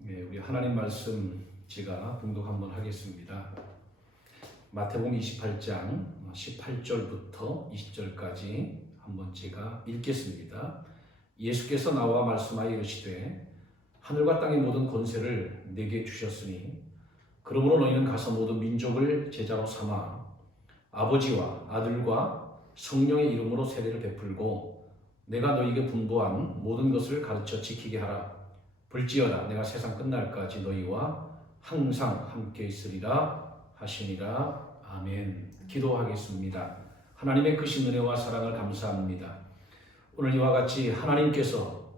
우리 하나님 말씀 제가 봉독 한번 하겠습니다. 마태복음 28장 18절부터 20절까지 한번 제가 읽겠습니다. 예수께서 나와 말씀하여 이르시되 하늘과 땅의 모든 권세를 내게 주셨으니 그러므로 너희는 가서 모든 민족을 제자로 삼아 아버지와 아들과 성령의 이름으로 세례를 베풀고 내가 너희에게 분부한 모든 것을 가르쳐 지키게 하라. 볼지어다 내가 세상 끝날까지 너희와 항상 함께 있으리라 하시니라. 아멘. 기도하겠습니다. 하나님의 크신 은혜와 사랑을 감사합니다. 오늘 이와 같이 하나님께서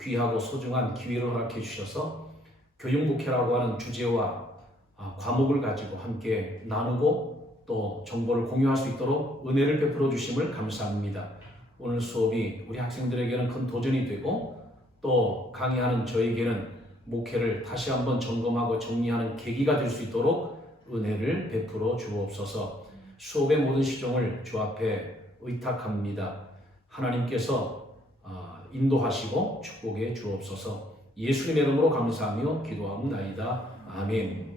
귀하고 소중한 기회를 허락해 주셔서 교육목회라고 하는 주제와 과목을 가지고 함께 나누고 또 정보를 공유할 수 있도록 은혜를 베풀어 주심을 감사합니다. 오늘 수업이 우리 학생들에게는 큰 도전이 되고 또 강의하는 저에게는 목회를 다시 한번 점검하고 정리하는 계기가 될 수 있도록 은혜를 베풀어 주옵소서. 수업의 모든 시종을 주 앞에 의탁합니다. 하나님께서 인도하시고 축복해 주옵소서. 예수님의 이름으로 감사하며 기도하옵나이다. 아멘.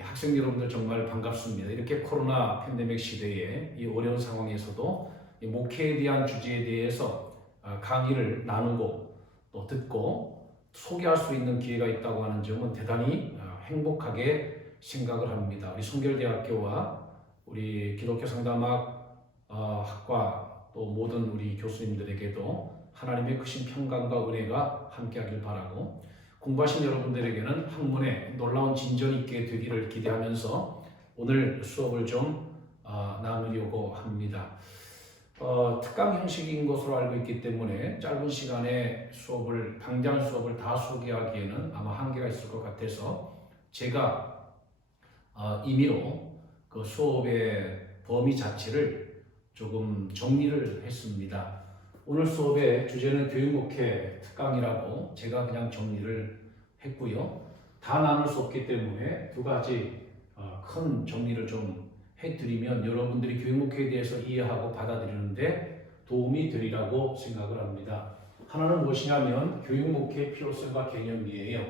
학생 여러분들 정말 반갑습니다. 이렇게 코로나 팬데믹 시대에 이 어려운 상황에서도 이 목회에 대한 주제에 대해서 강의를 나누고 또 듣고 소개할 수 있는 기회가 있다고 하는 점은 대단히 행복하게 생각을 합니다. 우리 성결대학교와 우리 기독교 상담학 학과 또 모든 우리 교수님들에게도 하나님의 크신 평강과 은혜가 함께하길 바라고 공부하신 여러분들에게는 학문에 놀라운 진전이 있게 되기를 기대하면서 오늘 수업을 좀 나누려고 합니다. 특강 형식인 것으로 알고 있기 때문에 짧은 시간에 강좌 수업을 다 소개하기에는 아마 한계가 있을 것 같아서 제가 임의로 그 수업의 범위 자체를 조금 정리를 했습니다. 오늘 수업의 주제는 교육목회 특강이라고 제가 그냥 정리를 했고요. 다 나눌 수 없기 때문에 두 가지 큰 정리를 좀 해드리면 여러분들이 교육목회에 대해서 이해하고 받아들이는데 도움이 되리라고 생각을 합니다. 하나는 무엇이냐면 교육목회의 필요성과 개념이에요.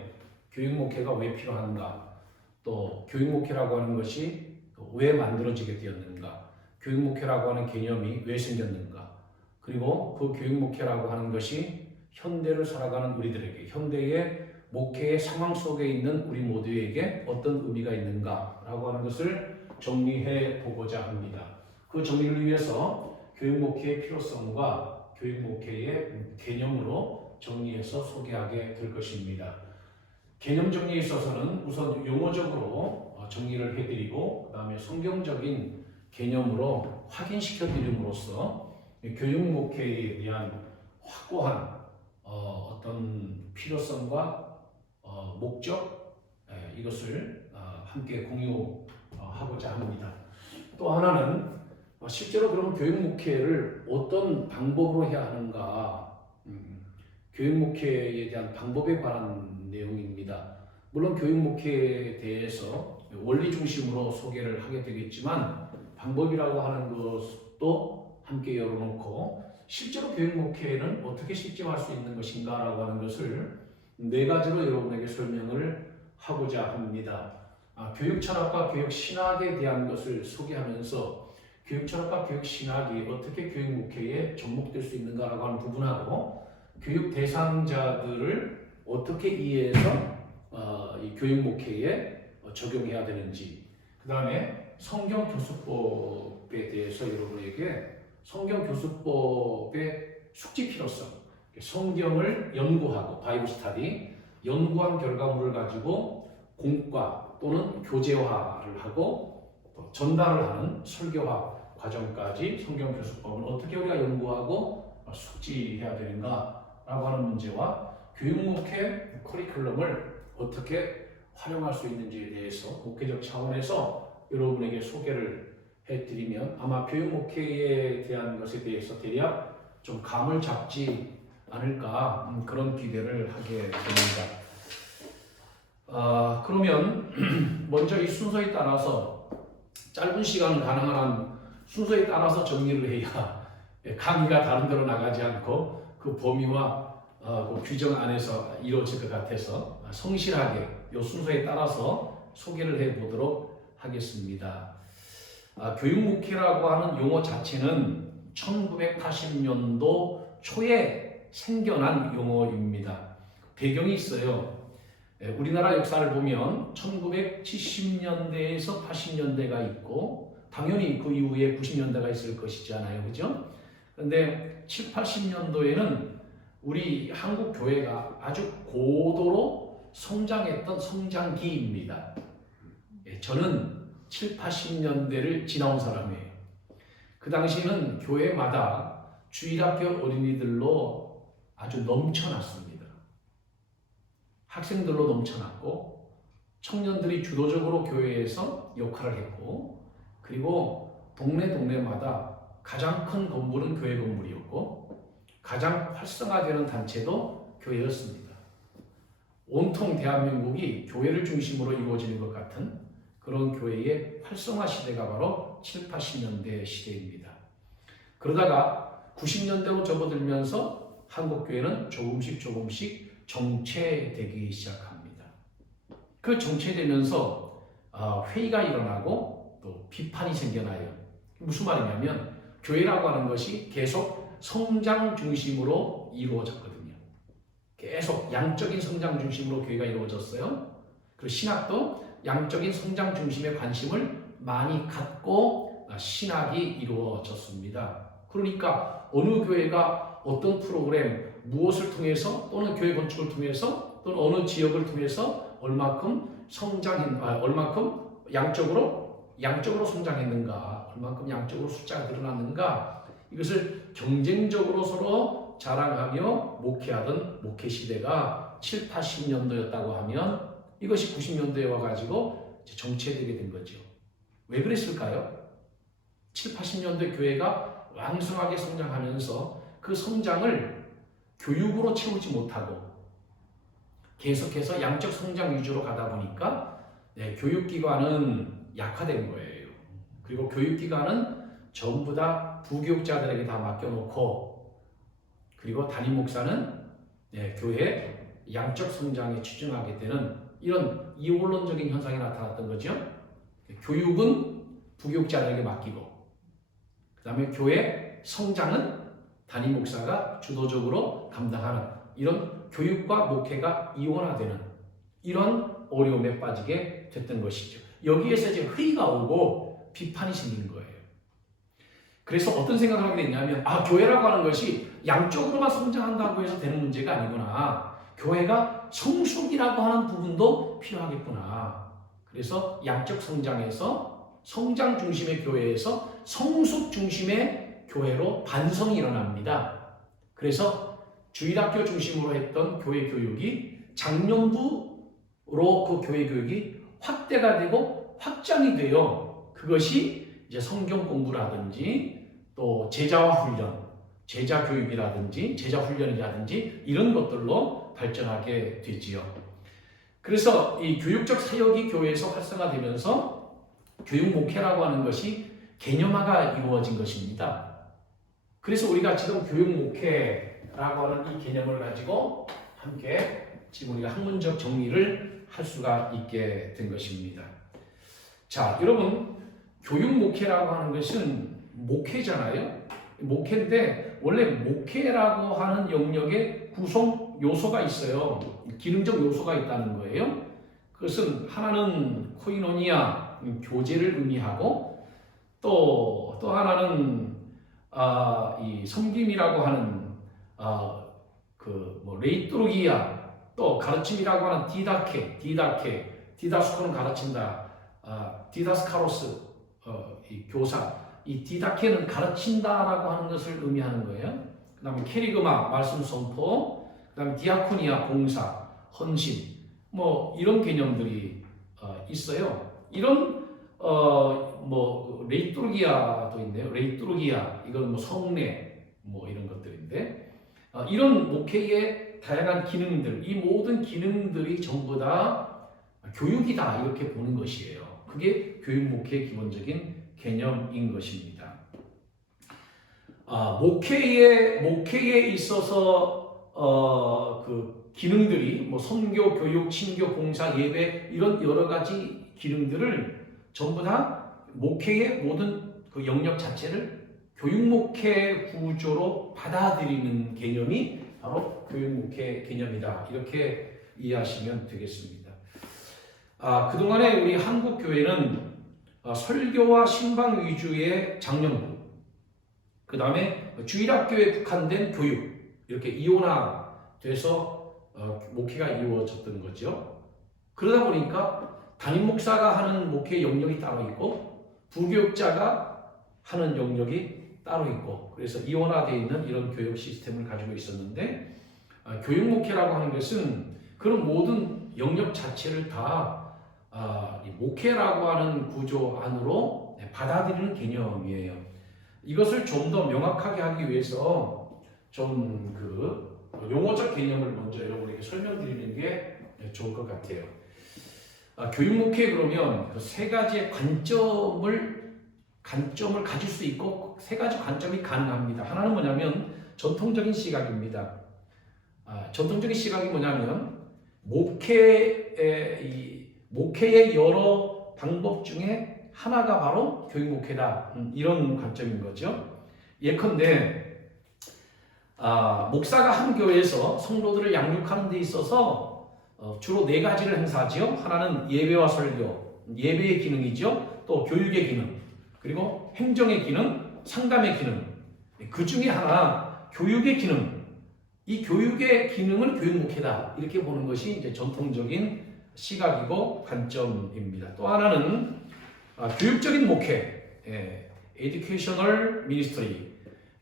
교육목회가 왜 필요한가? 또 교육목회라고 하는 것이 왜 만들어지게 되었는가? 교육목회라고 하는 개념이 왜 생겼는가? 그리고 그 교육목회라고 하는 것이 현대를 살아가는 우리들에게, 현대의 목회의 상황 속에 있는 우리 모두에게 어떤 의미가 있는가라고 하는 것을 정리해 보고자 합니다. 그 정리를 위해서 교육목회의 필요성과 교육목회의 개념으로 정리해서 소개하게 될 것입니다. 개념 정리에 있어서는 우선 용어적으로 정리를 해드리고 그 다음에 성경적인 개념으로 확인시켜 드림으로써 교육목회에 대한 확고한 어떤 필요성과 목적 이것을 함께 공유하고자 합니다. 또 하나는 실제로 그러면 교육목회를 어떤 방법으로 해야 하는가, 교육목회에 대한 방법에 관한 내용입니다. 물론 교육목회에 대해서 원리 중심으로 소개를 하게 되겠지만 방법이라고 하는 것도 함께 열어놓고 실제로 교육목회는 어떻게 실제화할 수 있는 것인가 라고 하는 것을 네 가지로 여러분에게 설명을 하고자 합니다. 교육철학과 교육신학에 대한 것을 소개하면서 교육철학과 교육신학이 어떻게 교육목회에 접목될 수 있는가라고 하는 부분하고 교육 대상자들을 어떻게 이해해서 이 교육목회에 적용해야 되는지, 그 다음에 성경교수법에 대해서 여러분에게 성경교수법의 숙지 필요성, 성경을 연구하고 바이블 스터디, 연구한 결과물을 가지고 공과 또는 교재화를 하고 또 전달을 하는 설교화 과정까지 성경교수법을 어떻게 우리가 연구하고 숙지해야 되는가라고 하는 문제와 교육목회 커리큘럼을 어떻게 활용할 수 있는지에 대해서 목회적 차원에서 여러분에게 소개를 해드리면 아마 교육목회에 대한 것에 대해서 대략 좀 감을 잡지 않을까 그런 기대를 하게 됩니다. 그러면 먼저 이 순서에 따라서 짧은 시간 가능한 한 순서에 따라서 정리를 해야 강의가 다른 데로 나가지 않고 그 범위와 그 규정 안에서 이루어질 것 같아서 성실하게 이 순서에 따라서 소개를 해보도록 하겠습니다. 교육 목회라고 하는 용어 자체는 1980년도 초에 생겨난 용어입니다. 배경이 있어요. 우리나라 역사를 보면 1970년대에서 80년대가 있고 당연히 그 이후에 90년대가 있을 것이잖아요. 그죠? 그런데 7, 80년도에는 우리 한국 교회가 아주 고도로 성장했던 성장기입니다. 저는 7, 80년대를 지나온 사람이에요. 그 당시에는 교회마다 주일학교 어린이들로 아주 넘쳐났습니다. 학생들로 넘쳐났고 청년들이 주도적으로 교회에서 역할을 했고 그리고 동네마다 가장 큰 건물은 교회 건물이었고 가장 활성화되는 단체도 교회였습니다. 온통 대한민국이 교회를 중심으로 이루어지는 것 같은 그런 교회의 활성화 시대가 바로 7, 80년대 시대입니다. 그러다가 90년대로 접어들면서 한국교회는 조금씩 정체되기 시작합니다. 그 정체되면서 회의가 일어나고 또 비판이 생겨나요. 무슨 말이냐면 교회라고 하는 것이 계속 성장 중심으로 이루어졌거든요. 계속 양적인 성장 중심으로 교회가 이루어졌어요. 그리고 신학도 양적인 성장 중심의 관심을 많이 갖고 신학이 이루어졌습니다. 그러니까 어느 교회가 어떤 프로그램, 무엇을 통해서 또는 교회 건축을 통해서 또는 어느 지역을 통해서 얼마큼 양적으로 성장했는가, 얼마큼 양적으로 숫자가 늘어났는가 이것을 경쟁적으로 서로 자랑하며 목회하던 목회 시대가 7, 80년도였다고 하면 이것이 90년대에 와가지고 정체되게 된 거죠. 왜 그랬을까요? 7, 80년대 교회가 왕성하게 성장하면서 그 성장을 교육으로 채우지 못하고 계속해서 양적 성장 위주로 가다 보니까 교육기관은 약화된 거예요. 그리고 교육기관은 전부 다 부교육자들에게 다 맡겨놓고 그리고 담임 목사는 교회 양적 성장에 집중하게 되는 이런 이원론적인 현상이 나타났던 거죠. 교육은 부교육자들에게 맡기고 그 다음에 교회 성장은 담임 목사가 주도적으로 감당하는 이런 교육과 목회가 이원화되는 이런 어려움에 빠지게 됐던 것이죠. 여기에서 이제 회의가 오고 비판이 생기는 거예요. 그래서 어떤 생각을 하게 되냐면 교회라고 하는 것이 양쪽으로만 성장한다고 해서 되는 문제가 아니구나. 교회가 성숙이라고 하는 부분도 필요하겠구나. 그래서 양적 성장에서 성장 중심의 교회에서 성숙 중심의 교회로 반성이 일어납니다. 그래서 주일학교 중심으로 했던 교회 교육이 작년부로 그 교회 교육이 확대가 되고 확장이 돼요. 그것이 이제 성경 공부라든지 또 제자화 훈련, 제자 교육이라든지 제자 훈련이라든지 이런 것들로 발전하게 되지요. 그래서 이 교육적 사역이 교회에서 활성화되면서 교육 목회라고 하는 것이 개념화가 이루어진 것입니다. 그래서 우리가 지금 교육 목회라고 하는 이 개념을 가지고 함께 지금 우리가 학문적 정리를 할 수가 있게 된 것입니다. 자, 여러분 교육 목회라고 하는 것은 목회잖아요. 목회인데 원래 목회라고 하는 영역에 구성 요소가 있어요. 기능적 요소가 있다는 거예요. 그것은 하나는 코이노니아, 교제를 의미하고 또 하나는 이 섬김이라고 하는 레이토로기아, 또 가르침이라고 하는 디다스코는 가르친다, 디다스카로스 이 교사, 이 디다케는 가르친다라고 하는 것을 의미하는 거예요. 그 다음에 캐리그마, 말씀 선포, 그 다음에 디아코니아, 봉사, 헌신, 이런 개념들이 있어요. 이런 레이토르기아도 있네요. 레이토르기아, 이건 성례, 이런 것들인데 이런 목회의 다양한 기능들, 이 모든 기능들이 전부 다 교육이다 이렇게 보는 것이에요. 그게 교육 목회의 기본적인 개념인 것입니다. 목회에 있어서 그 기능들이 뭐 선교, 교육, 친교, 봉사, 예배 이런 여러 가지 기능들을 전부 다 목회의 모든 그 영역 자체를 교육 목회 구조로 받아들이는 개념이 바로 교육 목회 개념이다. 이렇게 이해하시면 되겠습니다. 그동안에 우리 한국 교회는 설교와 신방 위주의 장년부, 그 다음에 주일학교에 국한된 교육, 이렇게 이원화돼서 목회가 이루어졌던 거죠. 그러다 보니까 담임 목사가 하는 목회 영역이 따로 있고 부교육자가 하는 영역이 따로 있고, 그래서 이원화되어 있는 이런 교육 시스템을 가지고 있었는데, 교육 목회라고 하는 것은 그런 모든 영역 자체를 다 목회라고 하는 구조 안으로 받아들이는 개념이에요. 이것을 좀 더 명확하게 하기 위해서 좀 그 용어적 개념을 먼저 여러분에게 설명드리는 게 좋을 것 같아요. 교육 목회 그러면 그 세 가지의 관점을 가질 수 있고 세 가지 관점이 가능합니다. 하나는 뭐냐면 전통적인 시각입니다. 전통적인 시각이 뭐냐면 목회의 여러 방법 중에 하나가 바로 교육 목회다. 이런 관점인 거죠. 예컨대 목사가 한 교회에서 성도들을 양육하는 데 있어서 주로 네 가지를 행사하지요. 하나는 예배와 설교, 예배의 기능이죠. 또 교육의 기능, 그리고 행정의 기능, 상담의 기능. 그 중에 하나 교육의 기능. 이 교육의 기능을 교육 목회다. 이렇게 보는 것이 이제 전통적인 시각이고 관점입니다. 또 하나는 교육적인 목회, educational ministry,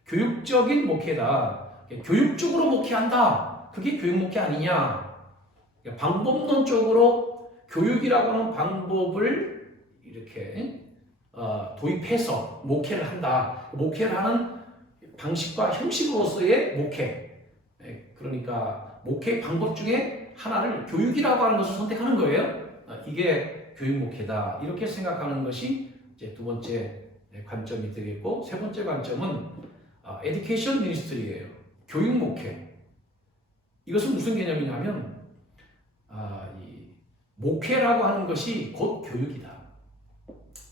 교육적인 목회다. 교육적으로 목회한다. 그게 교육 목회 아니냐? 방법론적으로 교육이라고 하는 방법을 이렇게 도입해서 목회를 한다. 목회를 하는 방식과 형식으로서의 목회. 그러니까 목회 방법 중에 하나를 교육이라고 하는 것을 선택하는 거예요. 이게 교육 목회다. 이렇게 생각하는 것이 이제 두 번째 관점이 되겠고, 세 번째 관점은 education ministry예요. 교육 목회. 이것은 무슨 개념이냐면 이 목회라고 하는 것이 곧 교육이다.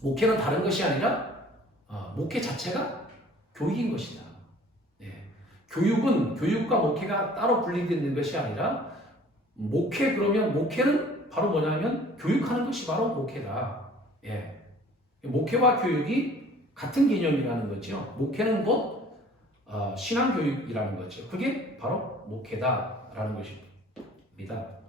목회는 다른 것이 아니라 목회 자체가 교육인 것이다. 교육은 교육과 목회가 따로 분리되는 것이 아니라 목회, 그러면 목회는 바로 뭐냐면 교육하는 것이 바로 목회다. 목회와 교육이 같은 개념이라는 거죠. 목회는 곧 신앙교육이라는 거죠. 그게 바로 목회다라는 것입니다.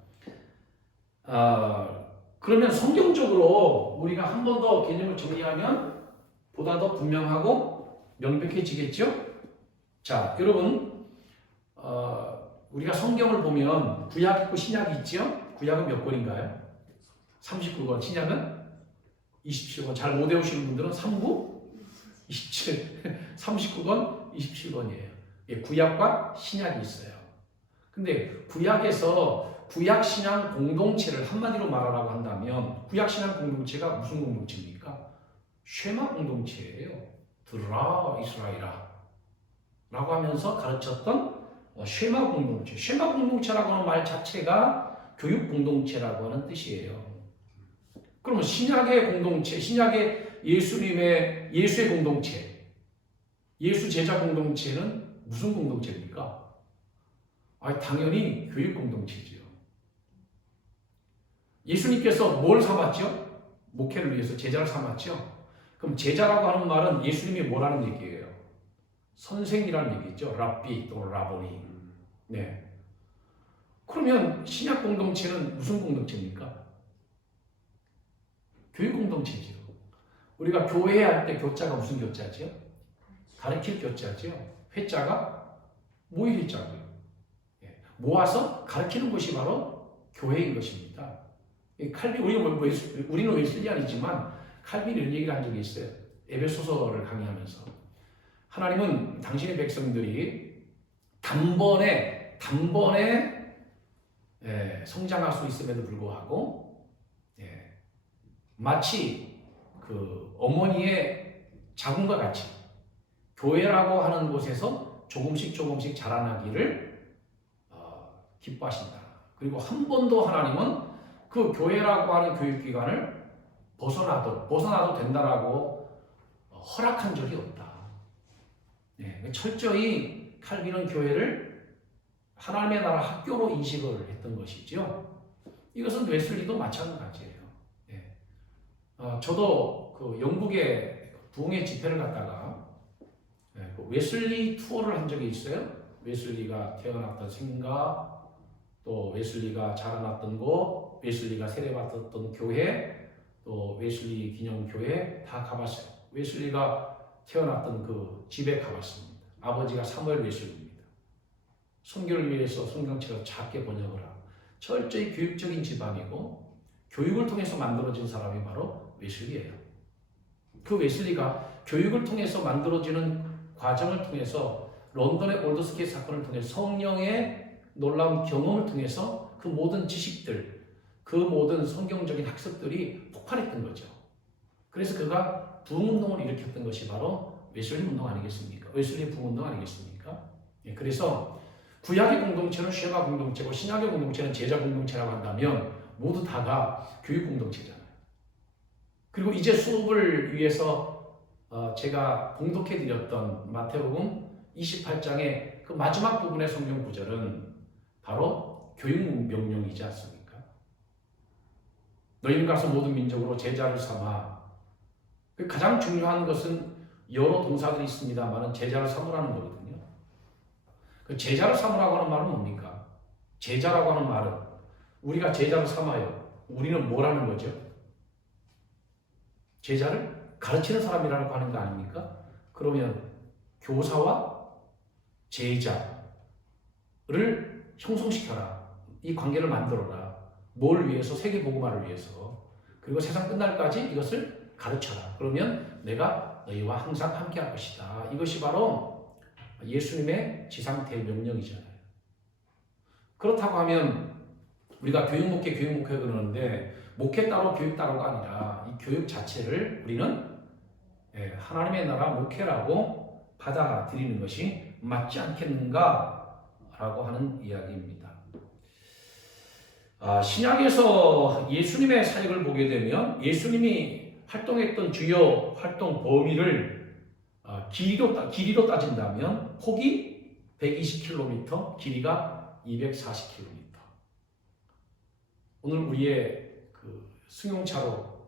그러면 성경적으로 우리가 한 번 더 개념을 정리하면 보다 더 분명하고 명백해지겠죠? 자, 여러분, 우리가 성경을 보면 구약 있고 신약이 있죠? 구약은 몇 권인가요? 39권, 신약은 27권. 잘 못 외우시는 분들은 3구 27, 39권, 27권이에요. 구약과 신약이 있어요. 근데 구약에서 구약 신약 공동체를 한마디로 말하라고 한다면 구약 신약 공동체가 무슨 공동체입니까? 쉐마 공동체예요. 들으라 이스라엘아 라고 하면서 가르쳤던 쉐마 공동체. 쉐마 공동체라고 하는 말 자체가 교육 공동체라고 하는 뜻이에요. 그러면 신약의 공동체, 신약의 예수의 공동체, 예수 제자 공동체는 무슨 공동체입니까? 당연히 교육 공동체지요. 예수님께서 뭘 삼았죠? 목회를 위해서 제자를 삼았죠. 그럼 제자라고 하는 말은 예수님이 뭐라는 얘기예요? 선생이라는 얘기죠. 랍비 또는 라보니. 네. 그러면 신약 공동체는 무슨 공동체입니까? 교육 공동체죠. 우리가 교회 할 때 교자가 무슨 교자죠? 가르칠 교자죠. 회자가 모일 회자고요. 모아서 가르치는 것이 바로 교회인 것입니다. 우리는 웨슬리안이지만 칼빈이 이런 얘기를 한 적이 있어요. 에베소서를 강의하면서 하나님은 당신의 백성들이 단번에 성장할 수 있음에도 불구하고 마치 그 어머니의 자궁과 같이 교회라고 하는 곳에서 조금씩 자라나기를 기뻐하신다. 그리고 한 번도 하나님은 그 교회라고 하는 교육기관을 벗어나도 된다라고 허락한 적이 없다. 네, 철저히 칼빈은 교회를 하나님의 나라 학교로 인식을 했던 것이죠. 이것은 웨슬리도 마찬가지예요. 네. 저도 그 영국의 부흥의 집회를 갔다가 그 웨슬리 투어를 한 적이 있어요. 웨슬리가 태어났던 생가, 또 웨슬리가 자라났던 곳, 웨슬리가 세례받았던 교회, 또 웨슬리 기념교회 다 가봤어요. 웨슬리가 태어났던 그 집에 가봤습니다. 아버지가 사무엘 웨슬리입니다. 선교를 위해서 성경책을 작게 번역을 하고 철저히 교육적인 집안이고 교육을 통해서 만들어진 사람이 바로 웨슬리예요. 그 웨슬리가 교육을 통해서 만들어지는 과정을 통해서 런던의 올더스키 사건을 통해 성령의 놀라운 경험을 통해서 그 모든 지식들, 그 모든 성경적인 학습들이 폭발했던 거죠. 그래서 그가 부흥운동을 일으켰던 것이 바로 웨슬리 운동 아니겠습니까? 웨슬리 부흥운동 아니겠습니까? 그래서 구약의 공동체는 쉐마 공동체고 신약의 공동체는 제자 공동체라고 한다면 모두 다가 교육 공동체잖아요. 그리고 이제 수업을 위해서 제가 봉독해드렸던 마태복음 28장의 그 마지막 부분의 성경 구절은 바로 교육 명령이지 않습니까? 너희는 가서 모든 민족으로 제자를 삼아. 가장 중요한 것은 여러 동사들이 있습니다만 제자를 삼으라는 거거든요. 그 제자를 삼으라고 하는 말은 뭡니까? 제자라고 하는 말은 우리가 제자를 삼아요. 우리는 뭐라는 거죠? 제자를 가르치는 사람이라고 하는 거 아닙니까? 그러면 교사와 제자를 형성시켜라. 이 관계를 만들어라. 뭘 위해서? 세계복음화를 위해서. 그리고 세상 끝날까지 이것을 가르쳐라. 그러면 내가 너희와 항상 함께할 것이다. 이것이 바로 예수님의 지상태 명령이잖아요. 그렇다고 하면 우리가 교육목회 그러는데 목회 따로 교육 따로가 아니라 이 교육 자체를 우리는 하나님의 나라 목회라고 받아들이는 것이 맞지 않겠는가라고 하는 이야기입니다. 신약에서 예수님의 사역을 보게 되면 예수님이 활동했던 주요 활동 범위를 길이로 따진다면 폭이 120km, 길이가 240km. 오늘 우리의 그 승용차로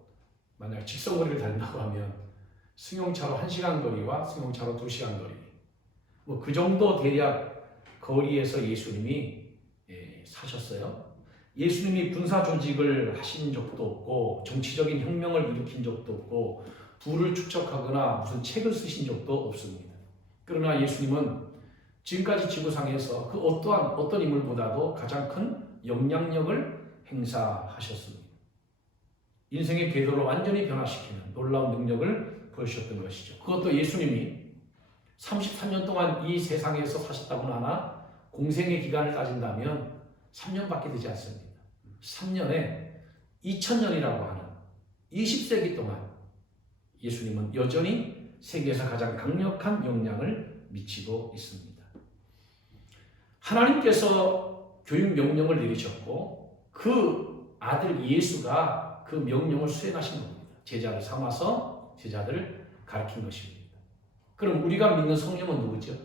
만약 직선거리를 달린다고 하면 승용차로 1시간 거리와 승용차로 2시간 거리, 뭐 그 정도 대략 거리에서 예수님이 사셨어요. 예수님이 군사 조직을 하신 적도 없고 정치적인 혁명을 일으킨 적도 없고 부를 축적하거나 무슨 책을 쓰신 적도 없습니다. 그러나 예수님은 지금까지 지구상에서 그 어떤 인물보다도 가장 큰 영향력을 행사하셨습니다. 인생의 궤도를 완전히 변화시키는 놀라운 능력을 보여주셨던 것이죠. 그것도 예수님이 33년 동안 이 세상에서 사셨다고는 하나 공생의 기간을 따진다면 3년밖에 되지 않습니다. 3년에 2000년이라고 하는 20세기 동안 예수님은 여전히 세계에서 가장 강력한 영향을 미치고 있습니다. 하나님께서 교육 명령을 내리셨고 그 아들 예수가 그 명령을 수행하신 겁니다. 제자를 삼아서 제자들을 가르친 것입니다. 그럼 우리가 믿는 성령은 누구죠?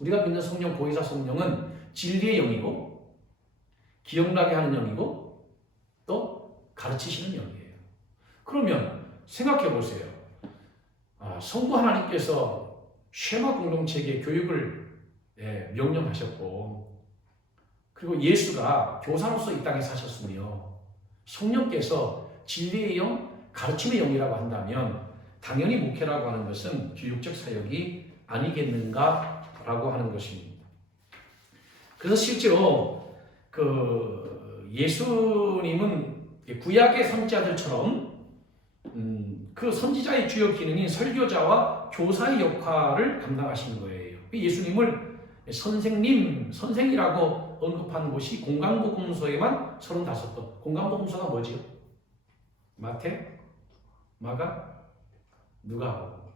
우리가 믿는 성령, 보혜사 성령은 진리의 영이고 기억나게 하는 영이고 또 가르치시는 영이에요. 그러면 생각해 보세요. 성부 하나님께서 쉐마 공동체에게 교육을 명령하셨고 그리고 예수가 교사로서 이 땅에 사셨으며 성령께서 진리의 영, 가르침의 영이라고 한다면 당연히 목회라고 하는 것은 교육적 사역이 아니겠는가라고 하는 것입니다. 그래서 실제로 그 예수님은 구약의 선지자들처럼 그 선지자의 주요 기능인 설교자와 교사의 역할을 감당하시는 거예요. 예수님을 선생이라고 언급한 곳이 공강복음서에만 35번. 공강복음서가 뭐지요? 마태, 마가, 누가복음.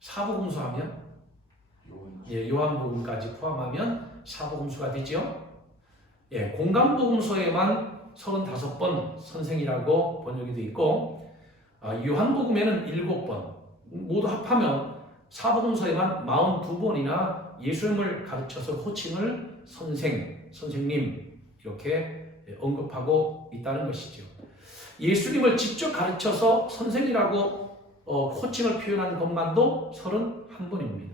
사복음서 하면 요한복음까지 포함하면 사복음서가 되죠. 공간복음서에만 35번 선생이라고 번역이 되어 있고 요한복음에는 7번, 모두 합하면 사복음서에만 42번이나 예수님을 가르쳐서 호칭을 선생, 선생님 이렇게 언급하고 있다는 것이죠. 예수님을 직접 가르쳐서 선생이라고 호칭을 표현한 것만도 31번입니다.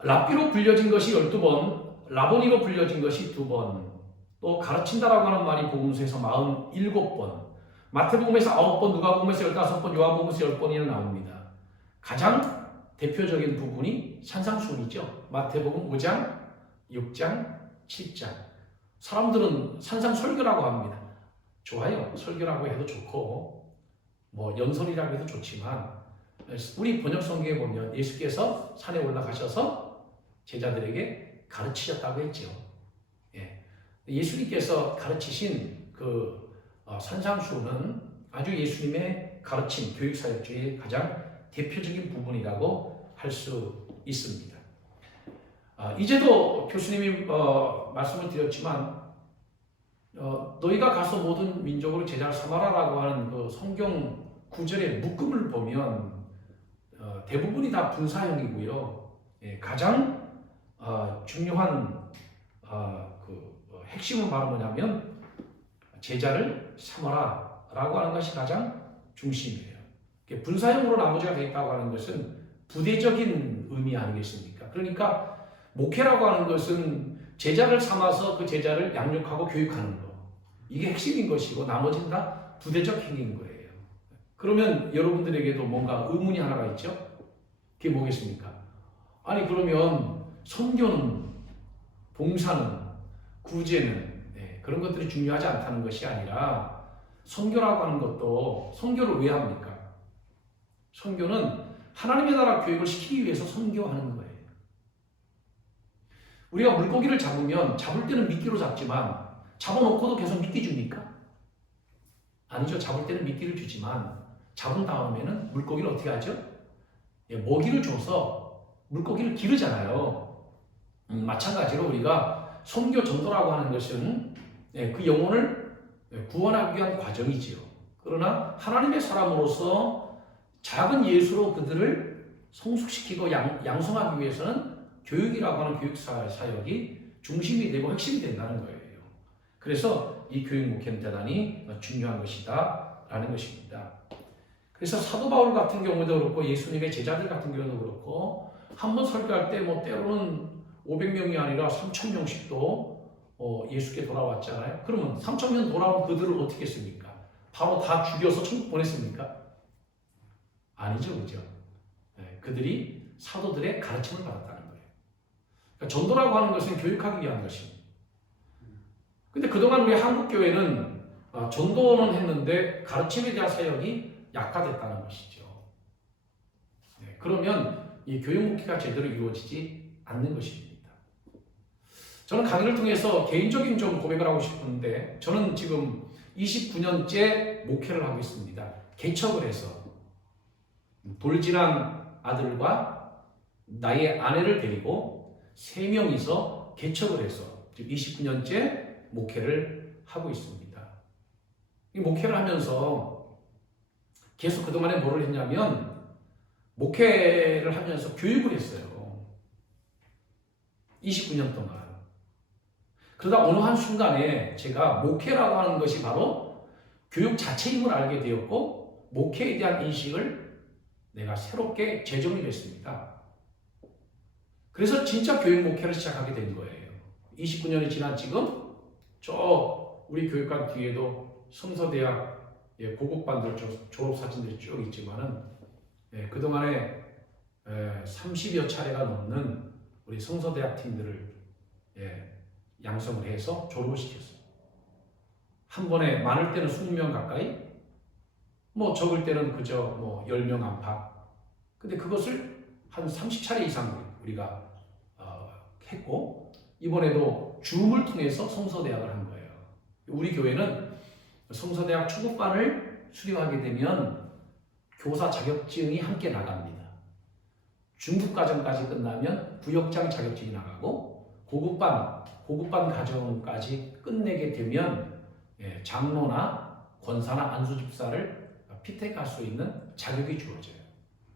랍비로 불려진 것이 12번, 라보니로 불려진 것이 2번, 또 가르친다라고 하는 말이 복음서에서 47번, 마태복음에서 9번, 누가복음에서 15번, 요한복음에서 10번이나 나옵니다. 가장 대표적인 부분이 산상수훈이죠. 마태복음 5장, 6장, 7장. 사람들은 산상설교라고 합니다. 좋아요. 설교라고 해도 좋고 뭐 연설이라고 해도 좋지만 우리 번역 성경에 보면 예수께서 산에 올라가셔서 제자들에게 가르치셨다고 했죠. 예수님께서 가르치신 그 산상수훈은 아주 예수님의 가르침, 교육사역주의 가장 대표적인 부분이라고 할 수 있습니다. 이제도 교수님이 말씀을 드렸지만 너희가 가서 모든 민족으로 제자를 삼아라라고 하는 그 성경 구절의 묶음을 보면 대부분이 다 분사형이고요. 가장 중요한 핵심은 바로 뭐냐면 제자를 삼아라라고 하는 것이 가장 중심이에요. 분사형으로 나머지가 되어 있다고 하는 것은 부대적인 의미 아니겠습니까? 그러니까 목회라고 하는 것은 제자를 삼아서 그 제자를 양육하고 교육하는 것. 이게 핵심인 것이고 나머지는 다 부대적 행위인 거예요. 그러면 여러분들에게도 뭔가 의문이 하나가 있죠? 그게 뭐겠습니까? 아니 그러면 선교는, 봉사는, 구제는 그런 것들이 중요하지 않다는 것이 아니라 선교라고 하는 것도 선교를 왜 합니까? 선교는 하나님의 나라 교육을 시키기 위해서 선교하는 거예요. 우리가 물고기를 잡으면 잡을 때는 미끼로 잡지만 잡아놓고도 계속 미끼 줍니까? 아니죠. 잡을 때는 미끼를 주지만 잡은 다음에는 물고기를 어떻게 하죠? 먹이를 줘서 물고기를 기르잖아요. 마찬가지로 우리가 선교 전도라고 하는 것은 그 영혼을 구원하기 위한 과정이지요. 그러나 하나님의 사람으로서 작은 예수로 그들을 성숙시키고 양성하기 위해서는 교육이라고 하는 교육사역이 중심이 되고 핵심이 된다는 거예요. 그래서 이 교육 목회는 대단히 중요한 것이다 라는 것입니다. 그래서 사도 바울 같은 경우도 그렇고 예수님의 제자들 같은 경우도 그렇고 한 번 설교할 때 뭐 때로는 500명이 아니라 3,000명씩도 예수께 돌아왔잖아요. 그러면 3,000명 돌아온 그들을 어떻게 했습니까? 바로 다 죽여서 천국 보냈습니까? 아니죠, 그죠? 그들이 사도들의 가르침을 받았다는 거예요. 그러니까 전도라고 하는 것은 교육하기 위한 것입니다. 근데 그동안 우리 한국교회는 전도는 했는데 가르침에 대한 사역이 약화됐다는 것이죠. 그러면 이 교육 목회가 제대로 이루어지지 않는 것입니다. 저는 강의를 통해서 개인적인 좀 고백을 하고 싶은데 저는 지금 29년째 목회를 하고 있습니다. 개척을 해서 돌진한 아들과 나의 아내를 데리고 3명이서 개척을 해서 지금 29년째 목회를 하고 있습니다. 이 목회를 하면서 계속 그동안에 뭐를 했냐면 목회를 하면서 교육을 했어요. 29년 동안. 그러다 어느 한순간에 제가 목회라고 하는 것이 바로 교육 자체임을 알게 되었고 목회에 대한 인식을 내가 새롭게 재정립했습니다. 그래서 진짜 교육 목회를 시작하게 된 거예요. 29년이 지난 지금 저 우리 교육관 뒤에도 성서대학 고국반들 졸업사진들이 쭉 있지만은 그동안에 30여 차례가 넘는 우리 성서대학 팀들을 양성을 해서 졸업을 시켰어요. 한 번에 많을 때는 20명 가까이, 뭐 적을 때는 그저 뭐 10명 안팎. 근데 그것을 한 30차례 이상 우리가 했고 이번에도 줌을 통해서 성서대학을 한 거예요. 우리 교회는 성서대학 초급반을 수료하게 되면 교사 자격증이 함께 나갑니다. 중급과정까지 끝나면 부역장 자격증이 나가고 고급반 과정까지 끝내게 되면 장로나 권사나 안수집사를 피택할 수 있는 자격이 주어져요.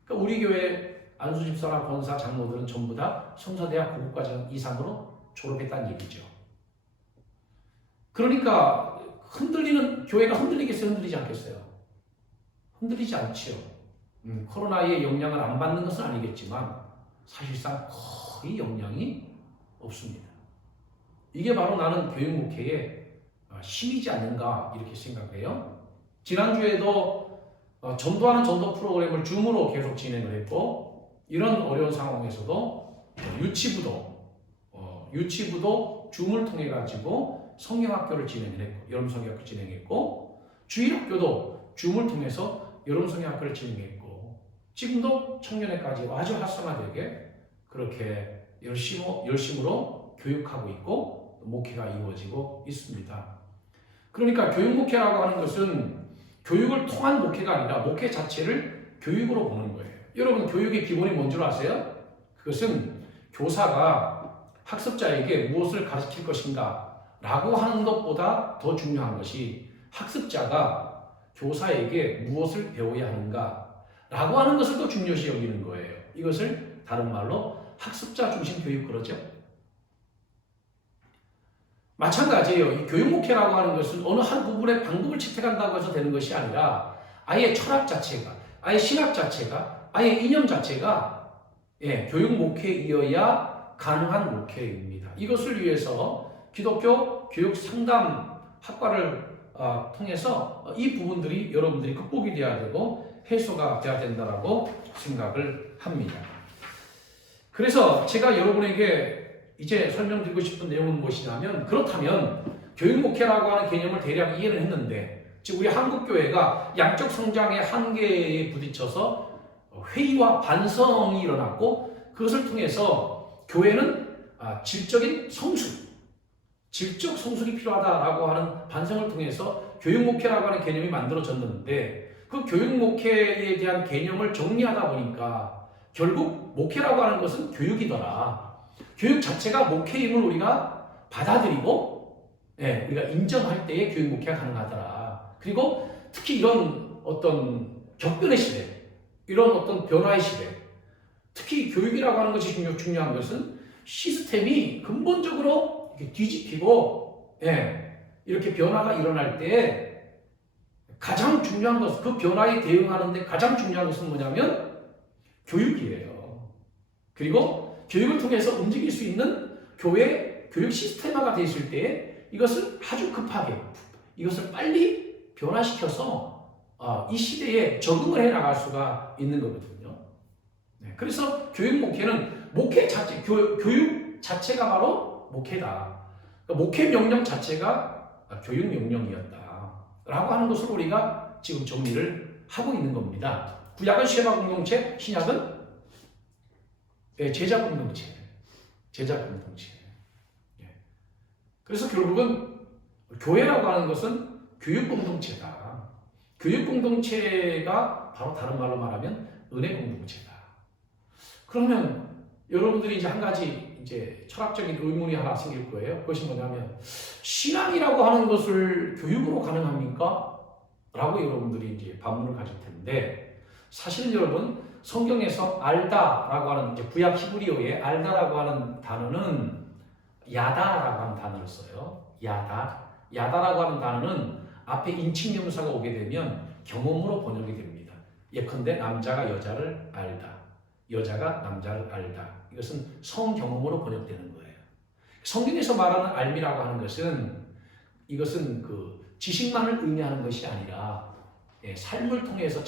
그러니까 우리 교회 안수집사나 권사, 장로들은 전부 다 성서대학 고급과정 이상으로 졸업했다는 얘기죠. 그러니까 교회가 흔들리겠어요? 흔들리지 않겠어요? 흔들리지 않지요. 코로나의 영향을 안 받는 것은 아니겠지만 사실상 거의 영향이 없습니다. 이게 바로 나는 교육 목회의 힘이지 않는가 이렇게 생각을 해요. 지난주에도 전도하는 전도 프로그램을 줌으로 계속 진행을 했고, 이런 어려운 상황에서도 유치부도 줌을 통해 가지고 성경학교를 진행을 했고, 여름 성경학교 진행했고, 주일학교도 줌을 통해서 여름 성경학교를 진행했고, 지금도 청년회까지 아주 활성화되게 그렇게 열심으로 교육하고 있고 목회가 이루어지고 있습니다. 그러니까 교육 목회라고 하는 것은 교육을 통한 목회가 아니라 목회 자체를 교육으로 보는 거예요. 여러분, 교육의 기본이 뭔 줄 아세요? 그것은 교사가 학습자에게 무엇을 가르칠 것인가 라고 하는 것보다 더 중요한 것이 학습자가 교사에게 무엇을 배워야 하는가 라고 하는 것을 더 중요시 여기는 거예요. 이것을 다른 말로 학습자 중심 교육 그러죠. 마찬가지예요. 이 교육 목회라고 하는 것은 어느 한 부분의 방법을 채택한다고 해서 되는 것이 아니라 아예 철학 자체가, 아예 신학 자체가, 아예 이념 자체가 교육 목회이어야 가능한 목회입니다. 이것을 위해서 기독교 교육 상담 학과를 통해서 이 부분들이 여러분들이 극복이 돼야 되고 해소가 돼야 된다라고 생각을 합니다. 그래서 제가 여러분에게 이제 설명드리고 싶은 내용은 무엇이냐면, 그렇다면 교육 목회라고 하는 개념을 대략 이해를 했는데, 즉 우리 한국교회가 양적 성장의 한계에 부딪혀서 회의와 반성이 일어났고, 그것을 통해서 교회는 질적 성숙이 필요하다라고 하는 반성을 통해서 교육 목회라고 하는 개념이 만들어졌는데, 그 교육 목회에 대한 개념을 정리하다 보니까 결국 목회라고 하는 것은 교육이더라. 교육 자체가 목회임을 우리가 받아들이고 우리가 인정할 때에 교육 목회가 가능하더라. 그리고 특히 이런 어떤 격변의 시대, 이런 어떤 변화의 시대, 특히 교육이라고 하는 것이 중요한 것은 시스템이 근본적으로 이렇게 뒤집히고 이렇게 변화가 일어날 때 가장 중요한 것은, 그 변화에 대응하는데 가장 중요한 것은 뭐냐면 교육이에요. 그리고 교육을 통해서 움직일 수 있는 교회 교육 시스템화가 되어 있을 때 이것을 아주 급하게, 이것을 빨리 변화시켜서 이 시대에 적응을 해 나갈 수가 있는 거거든요. 그래서 교육 목회는 교육 자체가 바로 목회다. 그러니까 목회 명령 자체가 교육 명령이었다라고 하는 것을 우리가 지금 정리를 하고 있는 겁니다. 구약은 쉐마 공동체, 신약은 제자 공동체. 그래서 결국은 교회라고 하는 것은 교육 공동체다. 교육 공동체가 바로 다른 말로 말하면 은혜 공동체다. 그러면 여러분들이 이제 한 가지 이제 철학적인 의문이 하나 생길 거예요. 그것이 뭐냐면, 신앙이라고 하는 것을 교육으로 가능합니까? 라고 여러분들이 이제 반문을 가질 텐데, 사실은 여러분, 성경에서 알다라고 하는, 이제 구약 히브리어의 알다라고 하는 단어는 야다라고 하는 단어를 써요. 야다라고 하는 단어는 앞에 인칭명사가 오게 되면 경험으로 번역이 됩니다. 예컨대 남자가 여자를 알다, 여자가 남자를 알다. 이것은 성경험으로 번역되는 거예요. 성경에서 말하는 알미라고 하는 것은, 이것은 그 지식만을 의미하는 것이 아니라 삶을 통해서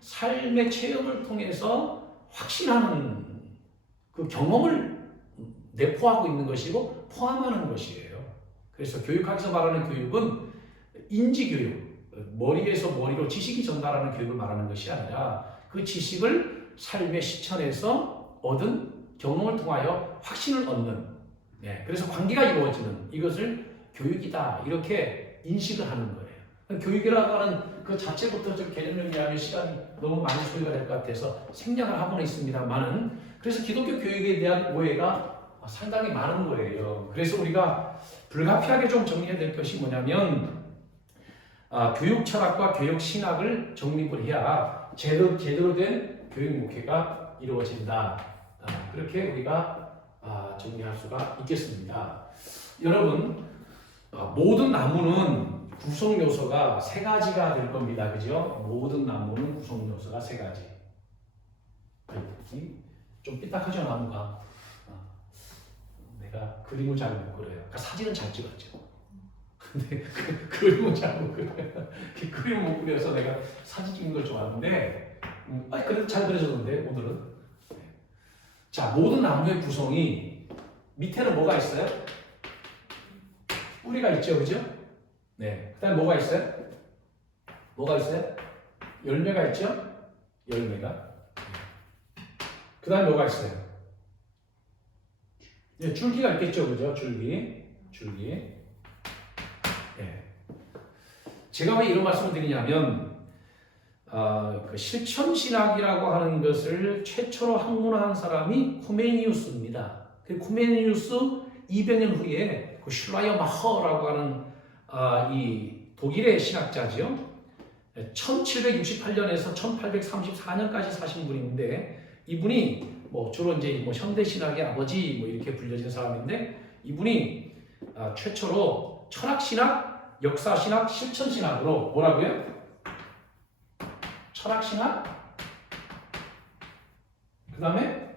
삶의 체험을 통해서 확신하는 그 경험을 내포하고 있는 것이고 포함하는 것이에요. 그래서 교육학에서 말하는 교육은 인지교육, 머리에서 머리로 지식이 전달하는 교육을 말하는 것이 아니라 그 지식을 삶의 실천에서 얻은 경험을 통하여 확신을 얻는, 그래서 관계가 이루어지는, 이것을 교육이다 이렇게 인식을 하는 거예요. 교육이라고 하는 그 자체부터 좀 개념을 이해하면 시간이 너무 많이 소요가 될 것 같아서 생략을 하고는 있습니다만은, 그래서 기독교 교육에 대한 오해가 상당히 많은 거예요. 그래서 우리가 불가피하게 좀 정리해야 될 것이 뭐냐면 교육 철학과 교육 신학을 정립을 해야 제대로 된 교육 목회가 이루어진다. 그렇게 우리가 정리할 수가 있겠습니다. 여러분, 모든 나무는 구성 요소가 세 가지가 될 겁니다. 그죠? 모든 나무는 구성 요소가 세 가지. 좀 삐딱하죠, 나무가. 내가 그림을 잘 못 그려요. 그러니까 사진은 잘 찍었죠. 근데 그림을 잘 못 그려요. 그림을 못 그려서 내가 사진 찍는 걸 좋아하는데, 그래도 잘 그려졌는데, 오늘은. 자, 모든 나무의 구성이 밑에는 뭐가 있어요? 뿌리가 있죠, 그죠? 네. 그 다음에 뭐가 있어요? 뭐가 있어요? 열매가 있죠? 열매가. 그 다음에 뭐가 있어요? 네, 줄기가 있겠죠, 그죠? 줄기. 네. 제가 왜 이런 말씀을 드리냐면, 그 실천신학이라고 하는 것을 최초로 학문화한 사람이 쿠메니우스입니다. 그 쿠메니우스 200년 후에 그 슐라이어마허라고 하는 이 독일의 신학자죠. 1768년에서 1834년까지 사신 분인데 이분이 주로 이제 현대 신학의 아버지 이렇게 불려진 사람인데 이분이 최초로 철학 신학, 역사 신학, 실천 신학으로 뭐라고요? 철학 신학, 그 다음에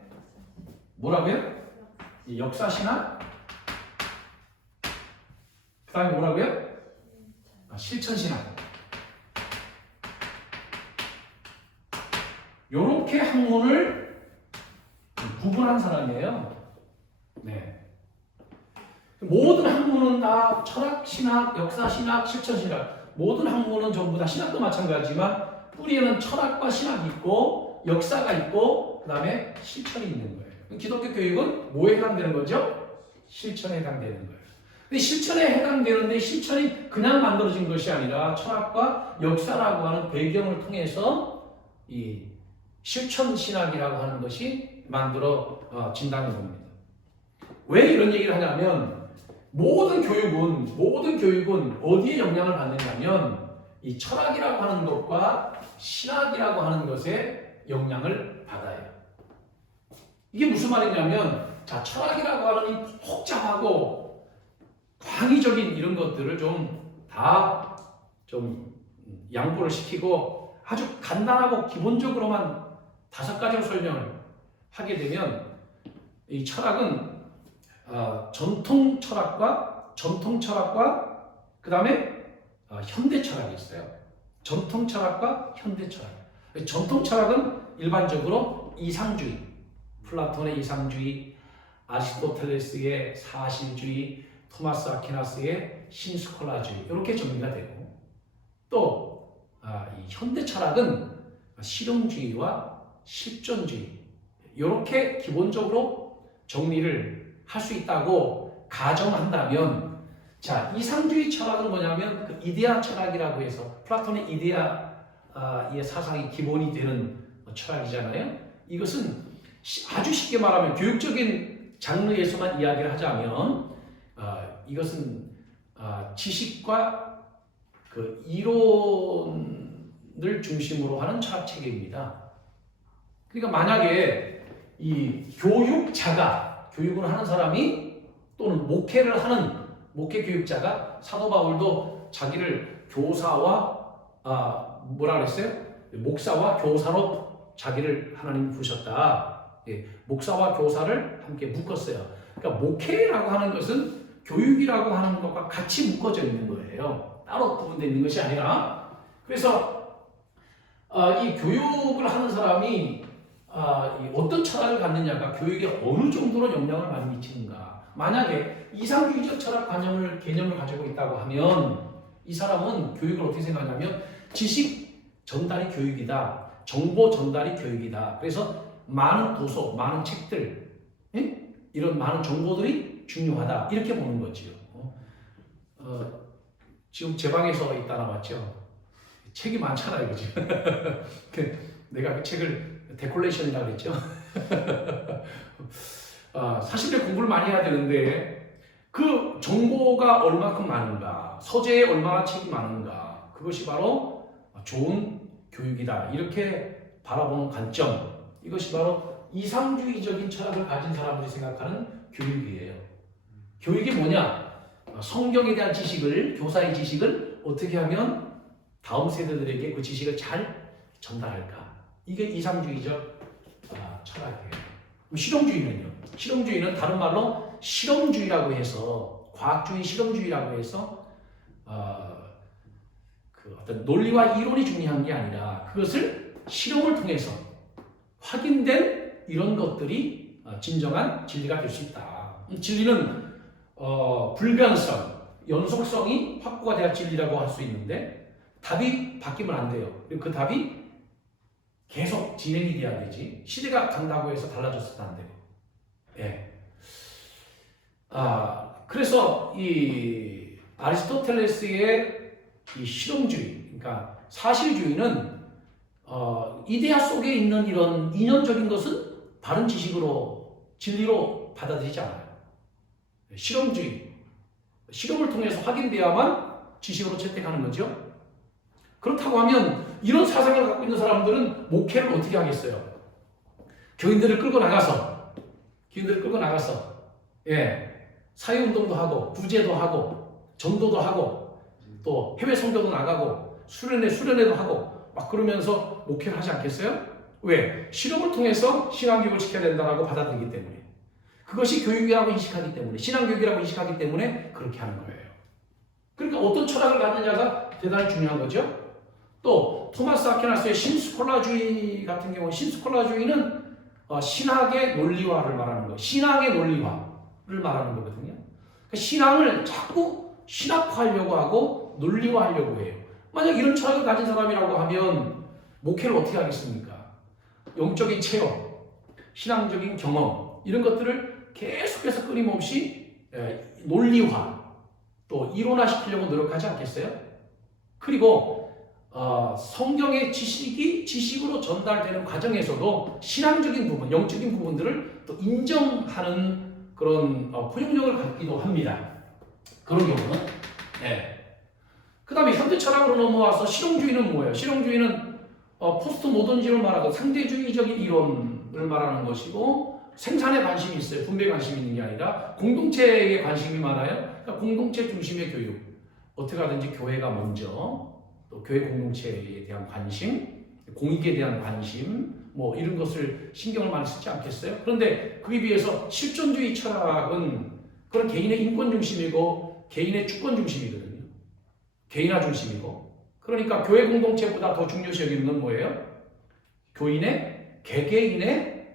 뭐라고요? 역사 신학, 그 다음에 뭐라고요? 실천 신학. 요렇게 학문을 구분한 사람이에요. 네. 모든 학문은 다 철학 신학, 역사 신학, 실천 신학. 모든 학문은 전부 다 신학도 마찬가지지만 뿌리에는 철학과 신학이 있고 역사가 있고 그 다음에 실천이 있는 거예요. 기독교 교육은 뭐에 해당되는 거죠? 실천에 해당되는 거예요. 근데 실천에 해당되는데 실천이 그냥 만들어진 것이 아니라 철학과 역사라고 하는 배경을 통해서 이 실천 신학이라고 하는 것이 만들어진다는 겁니다. 왜 이런 얘기를 하냐면 모든 교육은 어디에 영향을 받느냐면 이 철학이라고 하는 것과 신학이라고 하는 것에 영향을 받아요. 이게 무슨 말이냐면 자, 철학이라고 하는 이 복잡하고 광의적인 이런 것들을 다 양보를 시키고 아주 간단하고 기본적으로만 5가지로 설명을 하게 되면 이 철학은 전통 철학과 그 다음에 현대 철학이 있어요. 전통 철학과 현대 철학. 전통 철학은 일반적으로 이상주의, 플라톤의 이상주의, 아리스토텔레스의 사실주의, 토마스 아퀴나스의 신스콜라주의 이렇게 정리가 되고 또 이 현대 철학은 실용주의와 실존주의 이렇게 기본적으로 정리를 할 수 있다고 가정한다면 자, 이상주의 철학은 뭐냐면 그 이데아 철학이라고 해서 플라톤의 이데아의 사상이 기본이 되는 철학이잖아요. 이것은 아주 쉽게 말하면 교육적인 장르에서만 이야기를 하자면 이것은 지식과 그 이론을 중심으로 하는 철학 체계입니다. 그러니까 만약에 이 교육을 하는 사람이 또는 목회를 하는 목회 교육자가 사도 바울도 자기를 교사와 뭐라 그랬어요? 목사와 교사로 자기를 하나님이 부르셨다. 예, 목사와 교사를 함께 묶었어요. 그러니까 목회라고 하는 것은 교육이라고 하는 것과 같이 묶어져 있는 거예요. 따로 구분되어 있는 것이 아니라. 그래서 이 교육을 하는 사람이 어떤 철학을 갖느냐가 교육에 어느 정도로 영향을 많이 미치는가. 만약에 이상주의적 철학 개념을 가지고 있다고 하면 이 사람은 교육을 어떻게 생각하냐면 지식 전달이 교육이다. 정보 전달이 교육이다. 그래서 많은 도서, 많은 책들, 이런 많은 정보들이 중요하다. 이렇게 보는 거지요. 지금 제 방에서 있다 나왔죠. 책이 많잖아요, 그죠? 내가 그 책을 데콜레이션이라고 그랬죠. 사실은 공부를 많이 해야 되는데 그 정보가 얼마큼 많은가, 서재에 얼마나 책이 많은가, 그것이 바로 좋은 교육이다. 이렇게 바라보는 관점, 이것이 바로 이상주의적인 철학을 가진 사람들이 생각하는 교육이에요. 교육이 뭐냐? 성경에 대한 지식을, 교사의 지식을 어떻게 하면 다음 세대들에게 그 지식을 잘 전달할까? 이게 이상주의적 철학이에요. 실용주의는요? 실용주의는 다른 말로 실험주의라고 해서, 과학주의, 실험주의라고 해서 그 어떤 논리와 이론이 중요한 게 아니라 그것을 실험을 통해서 확인된 이런 것들이 진정한 진리가 될 수 있다. 진리는 불변성, 연속성이 확보가 돼야 진리라고 할 수 있는데 답이 바뀌면 안 돼요. 그리고 그 답이 계속 진행이 돼야 되지. 시대가 간다고 해서 달라졌어도 안 되고. 예. 그래서 이 아리스토텔레스의 이 실험주의, 그러니까 사실주의는 이데아 속에 있는 이런 이념적인 것은 바른 지식으로, 진리로 받아들이지 않아요. 실험주의, 실험을 통해서 확인되어야만 지식으로 채택하는 거죠. 그렇다고 하면 이런 사상을 갖고 있는 사람들은 목회를 어떻게 하겠어요? 교인들을 끌고 나가서, 사회운동도 하고, 구제도 하고, 전도도 하고, 또 해외 선교도 나가고, 수련회도 하고, 막 그러면서 목회를 하지 않겠어요? 왜? 실험을 통해서 신앙교육을 지켜야 된다고 받아들이기 때문에. 그것이 교육이라고 인식하기 때문에, 신앙교육이라고 인식하기 때문에 그렇게 하는 거예요. 그러니까 어떤 철학을 갖느냐가 대단히 중요한 거죠. 또 토마스 아퀴나스의 신스콜라주의 같은 경우는, 신스콜라주의는 신학의 논리화를 말하는 거예요. 신앙의 논리화를 말하는 거거든요. 그러니까 신앙을 자꾸 신학화하려고 하고 논리화하려고 해요. 만약 이런 철학을 가진 사람이라고 하면 목회를 어떻게 하겠습니까? 영적인 체험, 신앙적인 경험, 이런 것들을 계속해서 끊임없이 논리화, 또 이론화시키려고 노력하지 않겠어요? 그리고 성경의 지식이 지식으로 전달되는 과정에서도 신앙적인 부분, 영적인 부분들을 또 인정하는 그런 포용력을 갖기도 합니다. 그런 경우는. 그 다음에 현대 철학으로 넘어와서 실용주의는 뭐예요? 실용주의는 포스트 모던주의를 말하고 상대주의적인 이론을 말하는 것이고, 생산에 관심이 있어요. 분배에 관심이 있는 게 아니라 공동체에 관심이 많아요. 그러니까 공동체 중심의 교육. 어떻게 하든지 교회가 먼저, 또 교회 공동체에 대한 관심, 공익에 대한 관심, 뭐 이런 것을 신경을 많이 쓰지 않겠어요? 그런데 그에 비해서 실존주의 철학은 그런 개인의 인권 중심이고 개인의 주권 중심이거든요. 개인화 중심이고. 그러니까 교회 공동체보다 더 중요시 여기는 건 뭐예요? 교인의, 개개인의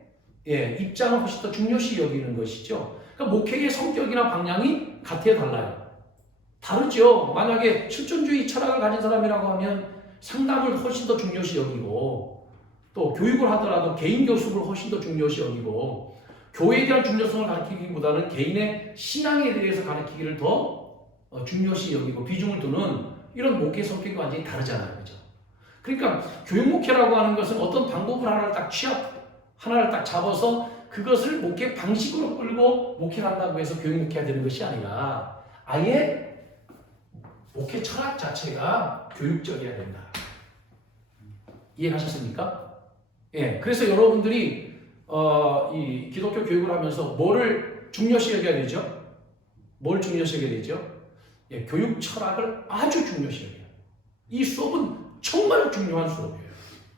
입장을 훨씬 더 중요시 여기는 것이죠. 그러니까 목회의 성격이나 방향이 같아야 달라요. 다르죠. 만약에 실존주의 철학을 가진 사람이라고 하면 상담을 훨씬 더 중요시 여기고, 또 교육을 하더라도 개인 교습을 훨씬 더 중요시 여기고, 교회에 대한 중요성을 가르치기보다는 개인의 신앙에 대해서 가르치기를 더 중요시 여기고 비중을 두는 이런 목회 성격이 완전히 다르잖아요. 그죠? 그러니까 교육 목회라고 하는 것은 어떤 방법을 하나를 딱 잡아서 그것을 목회 방식으로 끌고 목회를 한다고 해서 교육 목회가 되는 것이 아니라 아예 목회 철학 자체가 교육적이어야 된다. 이해하셨습니까? 그래서 여러분들이 이 기독교 교육을 하면서 뭐를 중요시 여겨야 되죠? 뭘 중요시 여겨야 되죠? 교육 철학을 아주 중요시 여겨요. 이 수업은 정말 중요한 수업이에요.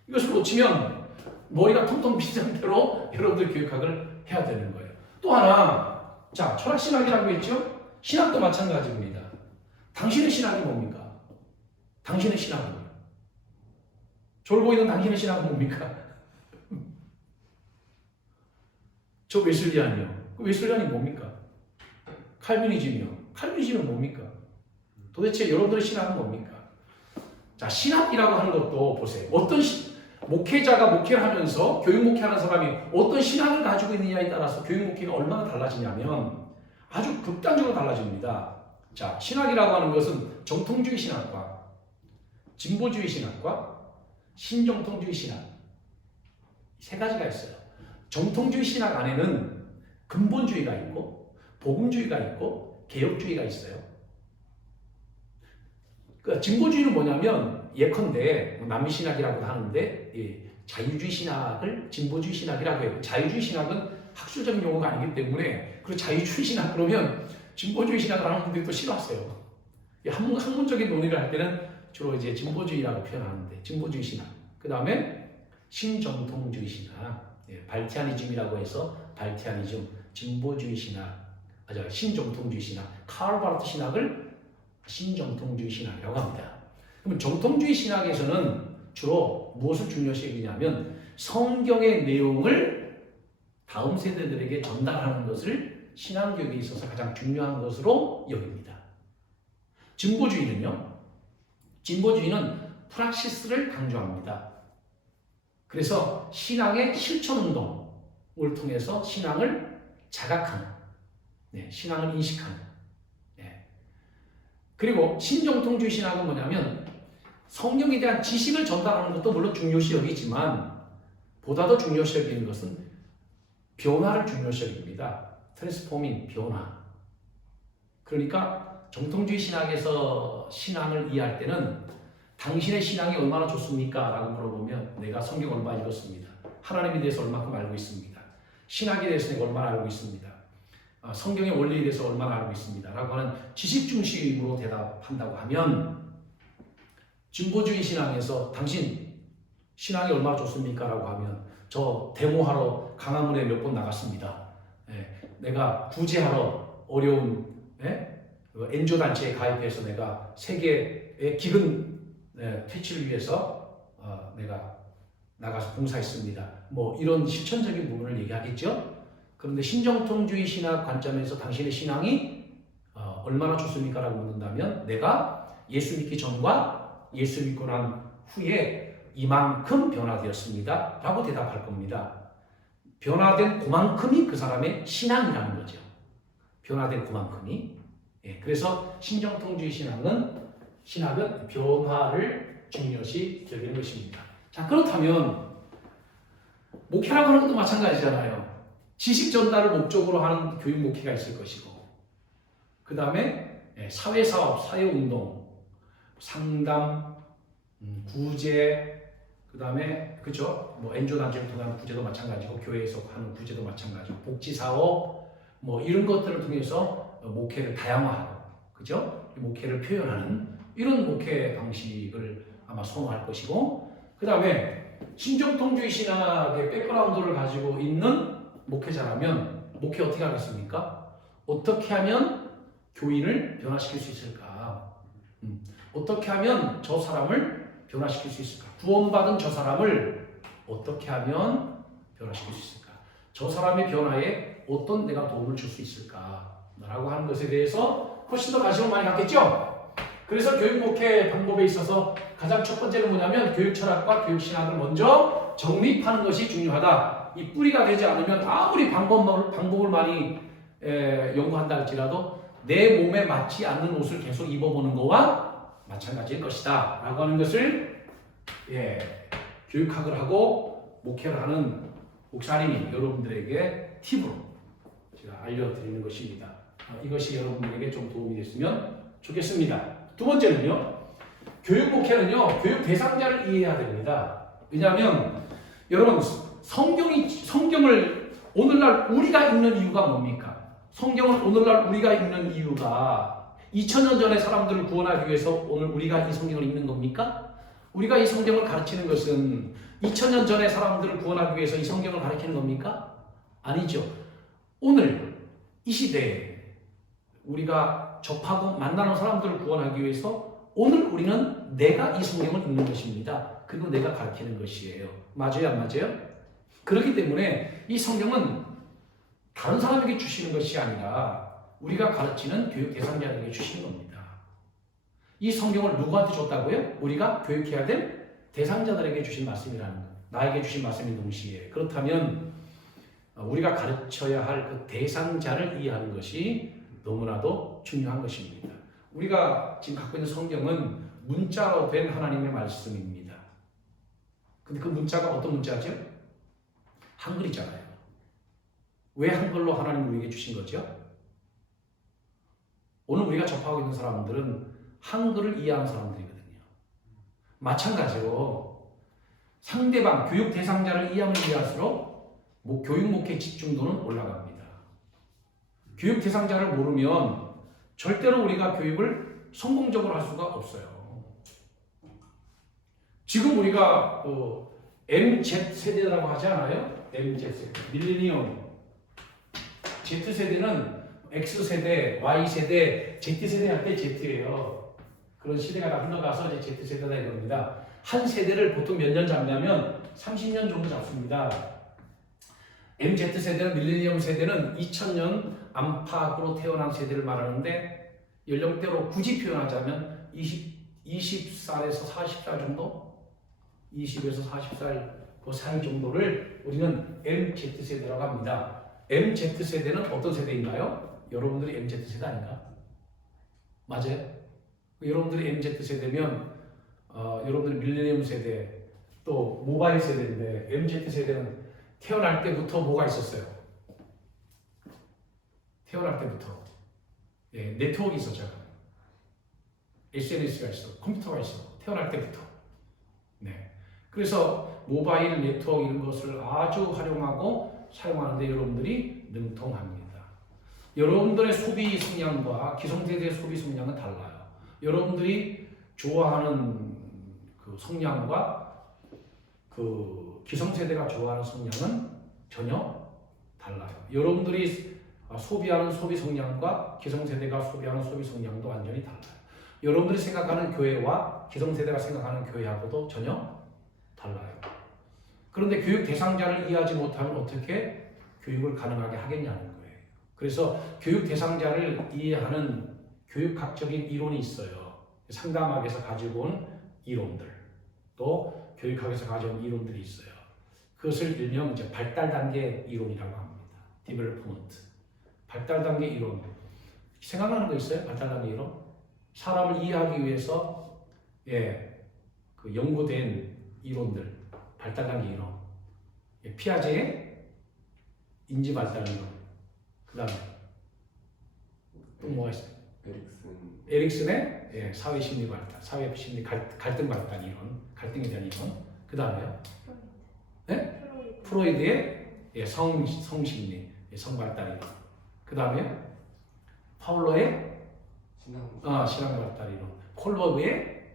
이것을 놓치면 머리가 텅텅 빈 상태로 여러분들 교육학을 해야 되는 거예요. 또 하나, 자, 철학신학이라고 했죠? 신학도 마찬가지입니다. 당신의 신학이 뭡니까? 당신의 신학은 뭐예요? 졸고 있는 당신의 신학은 뭡니까? 저 웨슬리안이요. 그 웨슬리안이 뭡니까? 칼비니즘이요. 칼비니즘은 뭡니까? 도대체 여러분들의 신학은 뭡니까? 자, 신학이라고 하는 것도 보세요. 어떤 목회자가 목회를 하면서 교육 목회하는 사람이 어떤 신학을 가지고 있느냐에 따라서 교육 목회가 얼마나 달라지냐면 아주 극단적으로 달라집니다. 자, 신학이라고 하는 것은 정통주의 신학과 진보주의 신학과 신정통주의 신학 세 가지가 있어요. 정통주의 신학 안에는 근본주의가 있고 복음주의가 있고 개혁주의가 있어요. 그 진보주의는 뭐냐면 예컨대 남미신학이라고 하는데 자유주의 신학을 진보주의 신학이라고 해요. 자유주의 신학은 학술적인 용어가 아니기 때문에 그 자유주의 신학 그러면 진보주의 신학을 하는 분들이 또 싫어하세요. 학문적인 논의를 할 때는 주로 이제 진보주의라고 표현하는데 진보주의 신학. 그 다음에 신정통주의 신학, 발티아니즘이라고 해서 발티아니즘, 진보주의 신학, 신정통주의 신학, 카르 바르트 신학을 신정통주의 신학이라고 합니다. 그럼 정통주의 신학에서는 주로 무엇을 중요시 여기냐면 성경의 내용을 다음 세대들에게 전달하는 것을 신앙교육에 있어서 가장 중요한 것으로 여깁니다. 진보주의는 프락시스를 강조합니다. 그래서 신앙의 실천운동을 통해서 신앙을 자각하는, 신앙을 인식하는. 그리고 신정통주의 신학은 뭐냐면 성경에 대한 지식을 전달하는 것도 물론 중요시 여기지만 보다 더 중요시 여기는 것은 변화를 중요시 여깁니다. 트랜스포밍, 변화. 그러니까 정통주의 신학에서 신앙을 이해할 때는 당신의 신앙이 얼마나 좋습니까? 라고 물어보면 내가 성경 얼마 읽었습니다. 하나님에 대해서 얼마큼 알고 있습니다. 신학에 대해서 내가 얼마나 알고 있습니다. 성경의 원리에 대해서 얼마나 알고 있습니다. 라고 하는 지식 중심으로 대답한다고 하면 진보주의 신앙에서 당신 신앙이 얼마나 좋습니까? 라고 하면 저 데모하러 강화문에 몇 번 나갔습니다. 내가 구제하러 어려운 엔조 단체에 가입해서 내가 세계의 기근 퇴치를 위해서 내가 나가서 봉사했습니다. 뭐 이런 실천적인 부분을 얘기하겠죠. 그런데 신정통주의 신학 관점에서 당신의 신앙이 얼마나 좋습니까? 라고 묻는다면 내가 예수 믿기 전과 예수 믿고 난 후에 이만큼 변화되었습니다. 라고 대답할 겁니다. 변화된 그만큼이 그 사람의 신앙이라는 거죠. 변화된 그만큼이. 그래서 신정통주의 신학은 변화를 중요시 여기는 것입니다. 자, 그렇다면 목회라고 하는 것도 마찬가지잖아요. 지식 전달을 목적으로 하는 교육 목회가 있을 것이고, 그 다음에 사회사업, 사회운동, 상담, 구제, 그 다음에 그죠? 뭐 엔조 단체를 통한 구제도 마찬가지고, 교회에서 하는 구제도 마찬가지고, 복지사업, 뭐 이런 것들을 통해서 목회를 다양화하고, 그죠? 목회를 표현하는 이런 목회 방식을 아마 선호할 것이고, 그 다음에 신정통주의 신학의 백그라운드를 가지고 있는 목회자라면 목회 어떻게 하겠습니까? 어떻게 하면 교인을 변화시킬 수 있을까? 어떻게 하면 저 사람을 변화시킬 수 있을까? 구원받은 저 사람을 어떻게 하면 변화시킬 수 있을까? 저 사람의 변화에 어떤 내가 도움을 줄 수 있을까? 라고 하는 것에 대해서 훨씬 더 관심을 많이 갖겠죠? 그래서 교육 목회 방법에 있어서 가장 첫 번째는 뭐냐면 교육 철학과 교육 신학을 먼저 정립하는 것이 중요하다. 이 뿌리가 되지 않으면 아무리 방법을 많이 연구한다 할지라도 내 몸에 맞지 않는 옷을 계속 입어보는 거와 마찬가지일 것이다 라고 하는 것을 교육학을 하고 목회를 하는 목사님이 여러분들에게 팁으로 제가 알려드리는 것입니다. 이것이 여러분들에게 좀 도움이 됐으면 좋겠습니다. 두 번째는요, 교육 목회는요, 교육 대상자를 이해해야 됩니다. 왜냐하면 여러분 성경을 오늘날 우리가 읽는 이유가 뭡니까? 성경을 오늘날 우리가 읽는 이유가 2000년 전에 사람들을 구원하기 위해서 오늘 우리가 이 성경을 읽는 겁니까? 우리가 이 성경을 가르치는 것은 2000년 전에 사람들을 구원하기 위해서 이 성경을 가르치는 겁니까? 아니죠. 오늘 이 시대에 우리가 접하고 만나는 사람들을 구원하기 위해서 오늘 우리는 내가 이 성경을 읽는 것입니다. 그리고 내가 가르치는 것이에요. 맞아요? 안 맞아요? 그렇기 때문에 이 성경은 다른 사람에게 주시는 것이 아니라 우리가 가르치는 교육 대상자에게 주시는 겁니다. 이 성경을 누구한테 줬다고요? 우리가 교육해야 될 대상자들에게 주신 말씀이라는 것. 나에게 주신 말씀인 동시에. 그렇다면 우리가 가르쳐야 할 그 대상자를 이해하는 것이 너무나도 중요한 것입니다. 우리가 지금 갖고 있는 성경은 문자로 된 하나님의 말씀입니다. 근데 그 문자가 어떤 문자죠? 한글이잖아요. 왜 한글로 하나님 우리에게 주신 거죠? 오늘 우리가 접하고 있는 사람들은 한글을 이해하는 사람들이거든요. 마찬가지로 상대방, 교육 대상자를 이해하면 이해할수록 교육 목회 집중도는 올라갑니다. 교육 대상자를 모르면 절대로 우리가 교육을 성공적으로 할 수가 없어요. 지금 우리가 MZ세대라고 하지 않아요? MZ세대, 밀레니엄. Z세대는 X세대, Y세대, Z세대 할 때 Z예요. 그런 시대가 다 흘러가서 이제 Z세대다 이겁니다. 한 세대를 보통 몇 년 잡냐면 30년 정도 잡습니다. MZ세대는 밀레니엄 세대는 2000년 안팎으로 태어난 세대를 말하는데 연령대로 굳이 표현하자면 20살에서 40살 정도? 20에서 40살 그 사이 정도를 우리는 MZ세대라고 합니다. MZ세대는 어떤 세대인가요? 여러분들이 MZ세대 아닌가? 맞아요? 여러분들이 MZ세대면 여러분들이 밀레니엄 세대 또 모바일 세대인데 MZ세대는 태어날 때부터 뭐가 있었어요? 태어날 때부터 네트워크 있었잖아요. SNS가 있어, 컴퓨터가 있어. 태어날 때부터. 네. 그래서 모바일 네트워크 이런 것을 아주 활용하고 사용하는데 여러분들이 능통합니다. 여러분들의 소비 성향과 기성세대의 소비 성향은 달라요. 여러분들이 좋아하는 그 성향과 그 기성세대가 좋아하는 성향은 전혀 달라요. 여러분들이 소비하는 소비 성향과 기성세대가 소비하는 소비 성향도 완전히 달라요. 여러분들이 생각하는 교회와 기성세대가 생각하는 교회하고도 전혀 달라요. 그런데 교육 대상자를 이해하지 못하면 어떻게 교육을 가능하게 하겠냐는 거예요. 그래서 교육 대상자를 이해하는 교육학적인 이론이 있어요. 상담학에서 가지고 온 이론들, 또 교육학에서 가져온 이론들이 있어요. 그것을 일명 이제 발달 단계 이론이라고 합니다. Development. 발달 단계 이론. 생각나는 거 있어요? 발달 단계 이론? 사람을 이해하기 위해서 그 연구된 이론들, 발달 단계 이론. 피아제의 인지 발달 이론. 그다음에 또 뭐가 있어요? 에릭슨의 사회 심리 발달, 사회 심리 갈등 발달 이론, 갈등에 대한 이론. 그다음에요? 프로이드의 성심리, 성발달 이론. 그다음에 파울러의 신앙 발달 이론. 콜버그의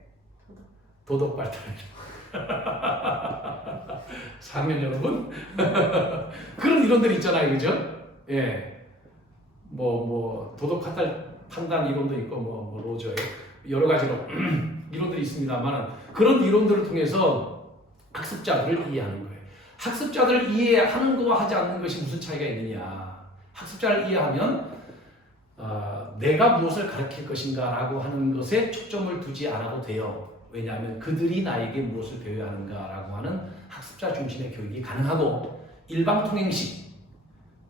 도덕 발달 이론. 사면 여러분 그런 이론들이 있잖아요, 그죠? 도덕 판단 이론도 있고 로저의 여러 가지로 이론들이 있습니다만 그런 이론들을 통해서 학습자들을 이해하는 거예요. 학습자들을 이해하는 것과 하지 않는 것이 무슨 차이가 있느냐? 학습자를 이해하면 내가 무엇을 가르칠 것인가라고 하는 것에 초점을 두지 않아도 돼요. 왜냐하면 그들이 나에게 무엇을 배워야 하는가라고 하는 학습자 중심의 교육이 가능하고 일방통행식,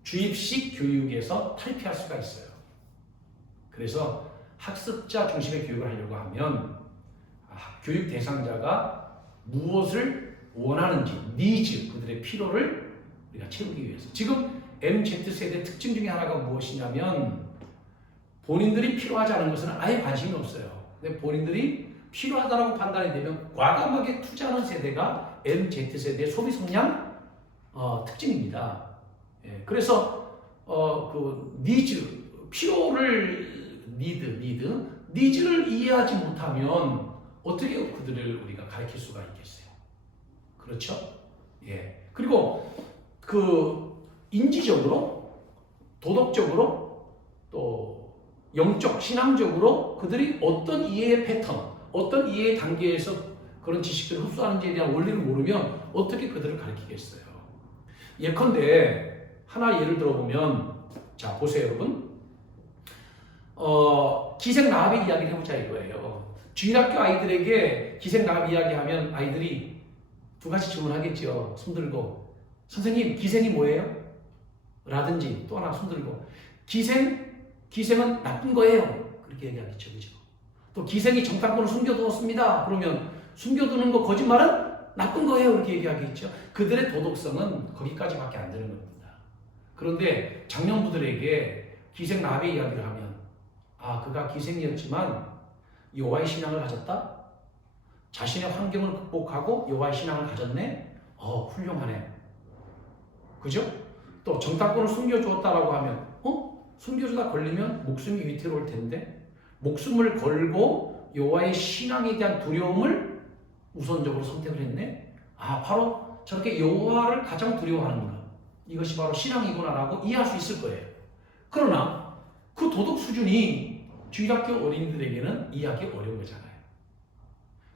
주입식 교육에서 탈피할 수가 있어요. 그래서 학습자 중심의 교육을 하려고 하면 교육 대상자가 무엇을 원하는지, 니즈, 그들의 필요를 우리가 채우기 위해서. 지금 MZ세대 특징 중에 하나가 무엇이냐면 본인들이 필요하지 않은 것은 아예 관심이 없어요. 근데 본인들이 필요하다고 판단이 되면 과감하게 투자하는 세대가 MZ세대의 소비 성향 특징입니다. 그래서 그 니즈, 필요를 니즈를 이해하지 못하면 어떻게 그들을 우리가 가르칠 수가 있겠어요? 그렇죠? 그리고 그 인지적으로, 도덕적으로, 또 영적, 신앙적으로 그들이 어떤 이해의 패턴, 어떤 이해의 단계에서 그런 지식들을 흡수하는지에 대한 원리를 모르면 어떻게 그들을 가르치겠어요? 예컨대 하나 예를 들어보면, 자 보세요 여러분. 기생나합의 이야기를 해보자 이거예요. 주일학교 아이들에게 기생나합 이야기하면 아이들이 두 가지 질문하겠죠. 손들고, 선생님 기생이 뭐예요? 라든지 또 하나 손들고, 기생은 나쁜 거예요. 그렇게 얘기하겠죠. 그죠? 또 기생이 정탐꾼을 숨겨두었습니다. 그러면 숨겨두는 거 거짓말은 나쁜 거예요. 이렇게 얘기하겠죠. 그들의 도덕성은 거기까지밖에 안 되는 겁니다. 그런데 장년부들에게 기생나비 이야기를 하면 그가 기생이었지만 여호와의 신앙을 가졌다? 자신의 환경을 극복하고 여호와의 신앙을 가졌네? 훌륭하네. 그죠? 또 정탐꾼을 숨겨주었다라고 하면 숨겨주다 걸리면 목숨이 위태로울 텐데 목숨을 걸고 여호와의 신앙에 대한 두려움을 우선적으로 선택을 했네? 바로 저렇게 여호와를 가장 두려워하는 것, 이것이 바로 신앙이구나라고 이해할 수 있을 거예요. 그러나 그 도덕 수준이 주일학교 어린이들에게는 이해하기 어려운 거잖아요.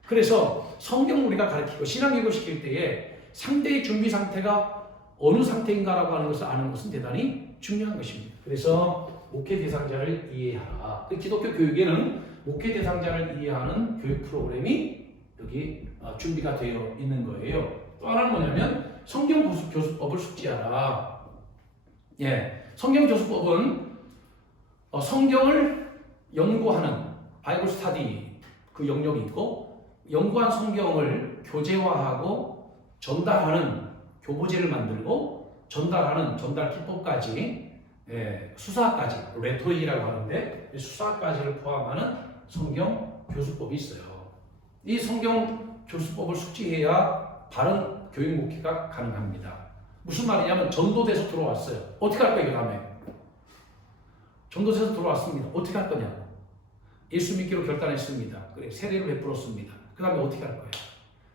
그래서 성경 우리가 가르치고 신앙교육 시킬 때에 상대의 준비 상태가 어느 상태인가라고 하는 것을 아는 것은 대단히 중요한 것입니다. 그래서 목회 대상자를 이해하라. 기독교 교육에는 목회 대상자를 이해하는 교육 프로그램이 여기 준비가 되어 있는 거예요. 또 하나는 뭐냐면 성경 교수법을 숙지하라. 성경 교수법은 성경을 연구하는 바이블 스터디 그 영역이 있고, 연구한 성경을 교재화하고 전달하는 교보제를 만들고 전달하는 전달 기법까지, 수사까지, 레토릭이라고 하는데 수사까지를 포함하는 성경 교수법이 있어요. 이 성경 교수법을 숙지해야 바른 교육 목회가 가능합니다. 무슨 말이냐면 전도돼서 들어왔어요. 어떻게 할 거예요? 그 다음에 전도돼서 들어왔습니다. 어떻게 할 거냐고. 예수 믿기로 결단했습니다. 그래, 세례를 베풀었습니다. 그 다음에 어떻게 할 거예요?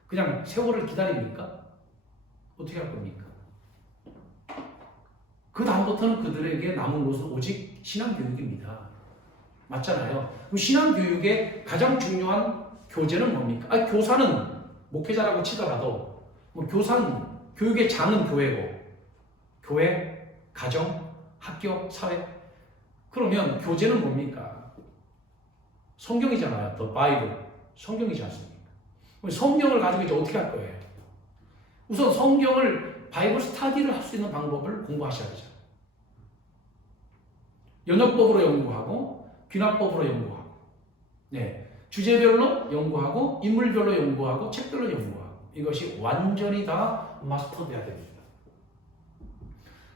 그냥 세월을 기다립니까? 어떻게 할 겁니까? 그 다음부터는 그들에게 남은 것은 오직 신앙교육입니다. 맞잖아요. 그럼 신앙교육의 가장 중요한 교재는 뭡니까? 교사는 목회자라고 치더라도 교사는 교육의 장은 교회고, 교회, 가정, 학교, 사회. 그러면 교재는 뭡니까? 성경이잖아요. The Bible. 성경이지 않습니까? 성경을 가지고 이제 어떻게 할 거예요? 우선 성경을 바이블 스터디를 할 수 있는 방법을 공부하셔야 되죠. 연역법으로 연구하고 귀납법으로 연구하고, 주제별로 연구하고 인물별로 연구하고 책별로 연구하고, 이것이 완전히 다 마스터돼야 됩니다.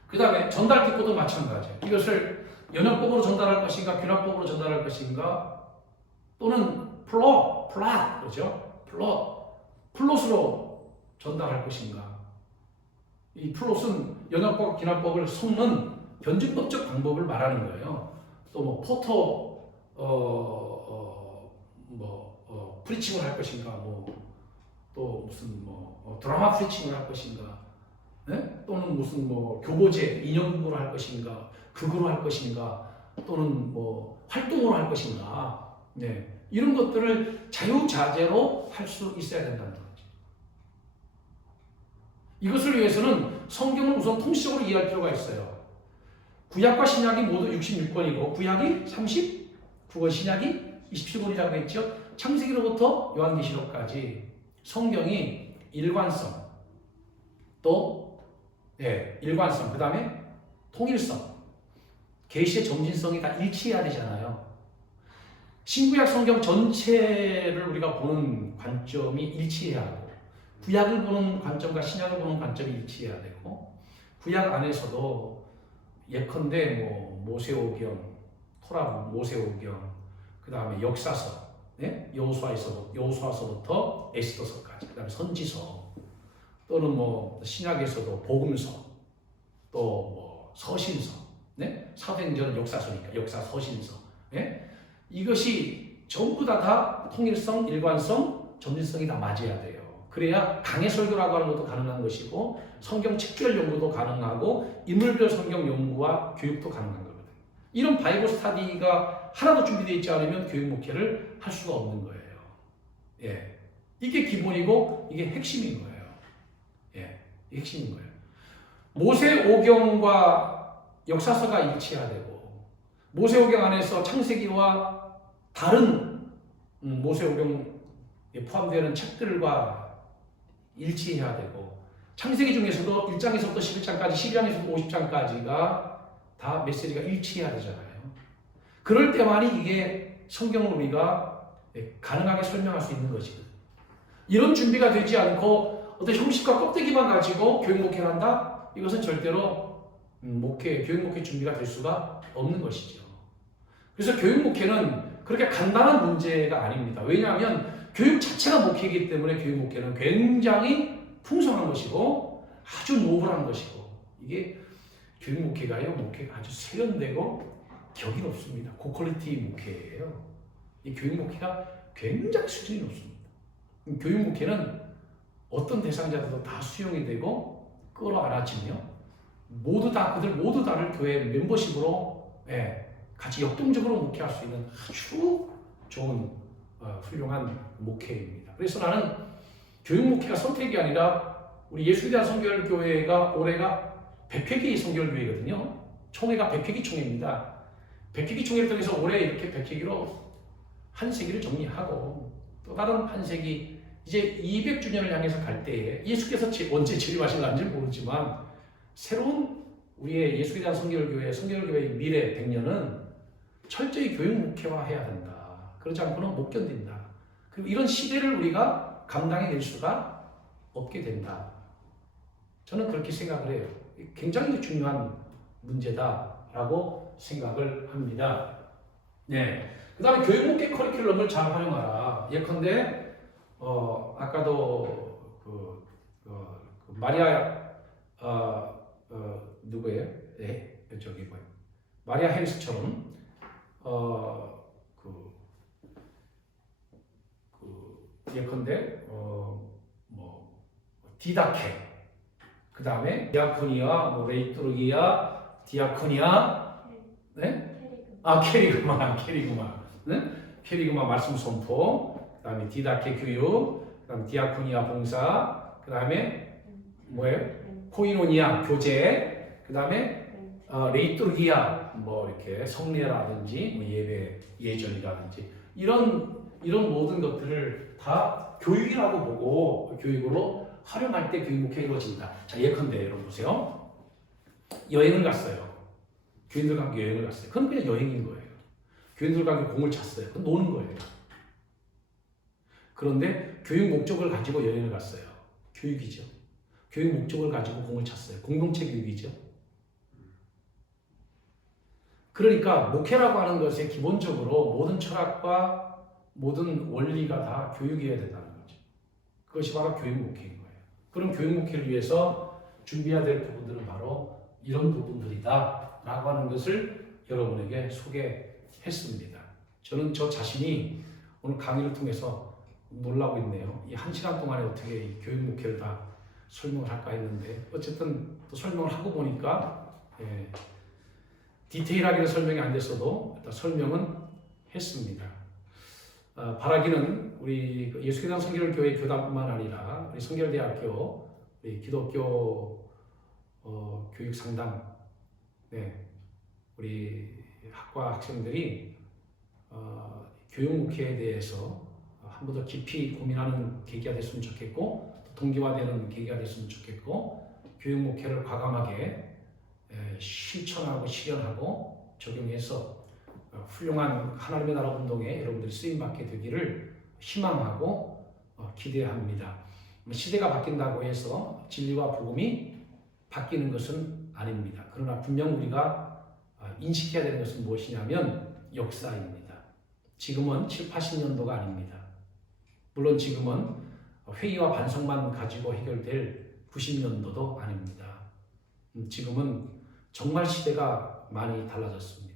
그 다음에 전달 기법도 마찬가지예요. 이것을 연역법으로 전달할 것인가 귀납법으로 전달할 것인가, 또는 플롯, 그렇죠? 플롯으로 전달할 것인가. 이 플롯은 연역법, 귀납법을 섞는 변증법적 방법을 말하는 거예요. 또 포터 프리칭을 할 것인가, 또 무슨 드라마 프리칭을 할 것인가, 또는 무슨 교보제 인형극으로 할 것인가, 극으로 할 것인가, 또는 활동으로 할 것인가, 이런 것들을 자유자재로 할 수 있어야 된다는 거죠. 이것을 위해서는 성경을 우선 통시적으로 이해할 필요가 있어요. 구약과 신약이 모두 66권이고 구약이 39권, 신약이 27권이라고 했죠. 창세기로부터 요한계시록까지 성경이 일관성, 또 일관성, 그 다음에 통일성, 계시의 점진성이 다 일치해야 되잖아요. 신구약 성경 전체를 우리가 보는 관점이 일치해야 하고, 구약을 보는 관점과 신약을 보는 관점이 일치해야 되고, 구약 안에서도 예컨대 모세오경, 토라 모세오경, 그 다음에 역사서, 여호수아서부터 에스더서까지, 그 다음에 선지서, 또는 신약에서도 복음서, 또 서신서, 사도행전은 역사서니까 역사 서신서, 이것이 전부 다 통일성, 일관성, 점진성이 다 맞아야 돼요. 그래야 강해 설교라고 하는 것도 가능한 것이고, 성경 책별 연구도 가능하고, 인물별 성경 연구와 교육도 가능한 거거든요. 이런 바이블 스터디가 하나도 준비되어 있지 않으면 교육 목회를 할 수가 없는 거예요. 이게 기본이고 이게 핵심인 거예요. 이게 핵심인 거예요. 모세오경과 역사서가 일치해야 되고, 모세오경 안에서 창세기와 다른 모세오경에 포함되는 책들과 일치해야 되고, 창세기 중에서도 1장에서부터 11장까지, 12장에서부터 50장까지가 다 메시지가 일치해야 되잖아요. 그럴 때만이 이게 성경을 우리가 가능하게 설명할 수 있는 것이거든요. 이런 준비가 되지 않고 어떤 형식과 껍데기만 가지고 교육 목회를 한다? 이것은 절대로 교육 목회 준비가 될 수가 없는 것이죠. 그래서 교육 목회는 그렇게 간단한 문제가 아닙니다. 왜냐하면 교육 자체가 목회이기 때문에 교육 목회는 굉장히 풍성한 것이고 아주 노블한 것이고 이게 교육 목회가요, 목회가 아주 세련되고 격이 높습니다. 고퀄리티 목회예요. 이 교육 목회가 굉장히 수준이 높습니다. 교육 목회는 어떤 대상자들도 다 수용이 되고 끌어안아지며 그들 모두 다를 교회 멤버십으로 같이 역동적으로 목회할 수 있는 아주 좋은 훌륭한 목회입니다. 그래서 나는 교육 목회가 선택이 아니라 우리 예수에 대한 성결교회가 올해가 100회기 성결교회거든요. 총회가 100회기 총회입니다. 100회기 총회를 통해서 올해 이렇게 100회기로 한 세기를 정리하고 또 다른 한 세기 이제 200주년을 향해서 갈 때에 예수께서 언제 재림하실는지 모르지만 새로운 우리의 예수에 대한 성결교회의 미래 100년은 철저히 교육 목회화해야 된다. 그러지 않고는 못 견딘다. 그리고 이런 시대를 우리가 감당해낼 수가 없게 된다. 저는 그렇게 생각을 해요. 굉장히 중요한 문제다라고 생각을 합니다. 네. 그 다음에 교육 목회 커리큘럼을 잘 활용하라. 예컨대 아까도 마리아 누구예요? 마리아 해리스처럼 예컨대 디다케 그 다음에 디아코니아 레이토르기아 디아코니아 캐리그마 네? 캐리그마 말씀 선포 그 다음에 디다케 교육 그 다음에 디아코니아 봉사 그 다음에 코이노니아 교제 그 다음에 레이토르기아 이렇게 성례라든지 예배 예절이라든지 이런 모든 것들을 다 교육이라고 보고 교육으로 활용할 때 교육 목회가 이루어진다. 자, 예컨대 여러분 보세요. 여행을 갔어요. 교인들과 함께 여행을 갔어요. 그건 그냥 여행인 거예요. 교인들과 함께 공을 찼어요. 그건 노는 거예요. 그런데 교육 목적을 가지고 여행을 갔어요. 교육이죠. 교육 목적을 가지고 공을 찼어요. 공동체 교육이죠. 그러니까 목회라고 하는 것에 기본적으로 모든 철학과 모든 원리가 다 교육이어야 된다는 거죠. 그것이 바로 교육 목회인 거예요. 그럼 교육 목회를 위해서 준비해야 될 부분들은 바로 이런 부분들이다 라고 하는 것을 여러분에게 소개했습니다. 저는 저 자신이 오늘 강의를 통해서 놀라고 있네요. 이 1시간 동안에 어떻게 이 교육 목회를 다 설명을 할까 했는데 어쨌든 또 설명을 하고 보니까 디테일하게는 설명이 안 됐어도 일단 설명은 했습니다. 바라기는 우리 예수에 대한 성결교회 교단뿐만 아니라 우리 성결대학교 우리 기독교 교육상담 우리 학과 학생들이 교육 목회에 대해서 한 번 더 깊이 고민하는 계기가 됐으면 좋겠고 동기화되는 계기가 됐으면 좋겠고 교육 목회를 과감하게 실천하고 실현하고 적용해서 훌륭한 하나님의 나라 운동에 여러분들이 쓰임받게 되기를 희망하고 기대합니다. 시대가 바뀐다고 해서 진리와 복음이 바뀌는 것은 아닙니다. 그러나 분명 우리가 인식해야 되는 것은 무엇이냐면 역사입니다. 지금은 7, 80년도가 아닙니다. 물론 지금은 회의와 반성만 가지고 해결될 90년도도 아닙니다. 지금은 정말 시대가 많이 달라졌습니다.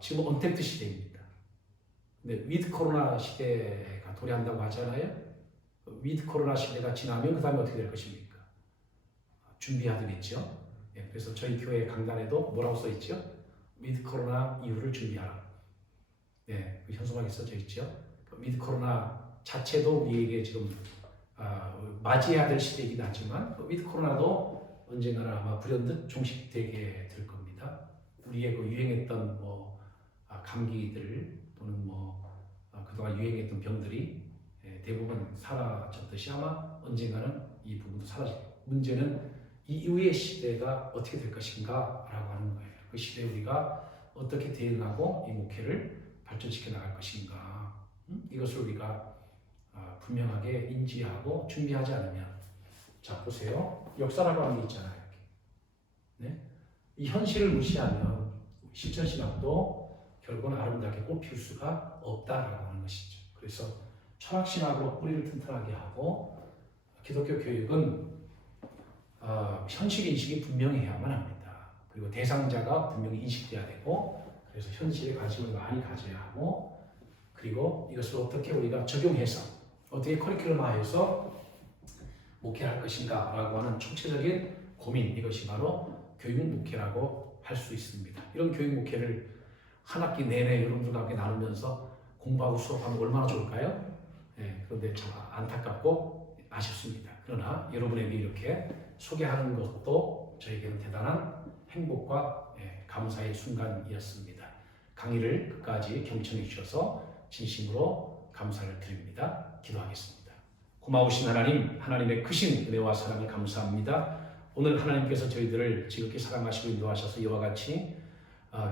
지금 언택트 시대입니다. 근데 위드 코로나 시대가 도래한다고 하잖아요. 위드 코로나 시대가 지나면 그 다음에 어떻게 될 것입니까? 준비해야 되겠죠. 그래서 저희 교회 강단에도 뭐라고 써 있죠? 위드 코로나 이후를 준비하라. 그 현수막에 써져 있죠. 위드 코로나 자체도 우리에게 지금 맞이해야 될 시대이긴 하지만 위드 코로나도 언젠가는 아마 불현듯 종식되게 될 겁니다. 우리의 그 유행했던 감기들 또는 그동안 유행했던 병들이 대부분 사라졌듯이 아마 언젠가는 이 부분도 사라질 거예요. 문제는 이 이후의 시대가 어떻게 될 것인가 라고 하는 거예요. 그 시대에 우리가 어떻게 대응하고 이 목회를 발전시켜 나갈 것인가 이것을 우리가 분명하게 인지하고 준비하지 않으면 자, 보세요. 역사라고 하는 게 있잖아요. 네? 이 현실을 무시하면 실천 신학도 결국은 아름답게 꽃피울 수가 없다라고 하는 것이죠. 그래서 철학 신학으로 뿌리를 튼튼하게 하고 기독교 교육은 현실 인식이 분명해야만 합니다. 그리고 대상자가 분명히 인식돼야 되고, 그래서 현실에 관심을 많이 가져야 하고, 그리고 이것을 어떻게 우리가 적용해서 어떻게 커리큘럼화해서 목회할 것인가 라고 하는 총체적인 고민, 이것이 바로 교육 목회라고 할 수 있습니다. 이런 교육 목회를 한 학기 내내 여러분들과 함께 나누면서 공부하고 수업하는 거 얼마나 좋을까요? 네, 그런데 참 안타깝고 아쉽습니다. 그러나 여러분에게 이렇게 소개하는 것도 저에게는 대단한 행복과 감사의 순간이었습니다. 강의를 끝까지 경청해 주셔서 진심으로 감사를 드립니다. 기도하겠습니다. 고마우신 하나님, 하나님의 크신 은혜와 사랑을 감사합니다. 오늘 하나님께서 저희들을 지극히 사랑하시고 인도하셔서 이와 같이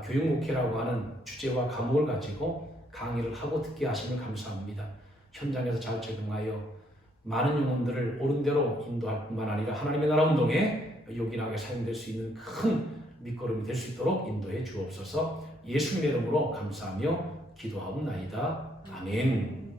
교육 목회라고 하는 주제와 과목을 가지고 강의를 하고 듣게 하심을 감사합니다. 현장에서 잘 적용하여 많은 영혼들을 옳은 대로 인도할 뿐만 아니라 하나님의 나라 운동에 요긴하게 사용될 수 있는 큰 밑거름이 될 수 있도록 인도해 주옵소서. 예수님의 이름으로 감사하며 기도하옵나이다. 아멘.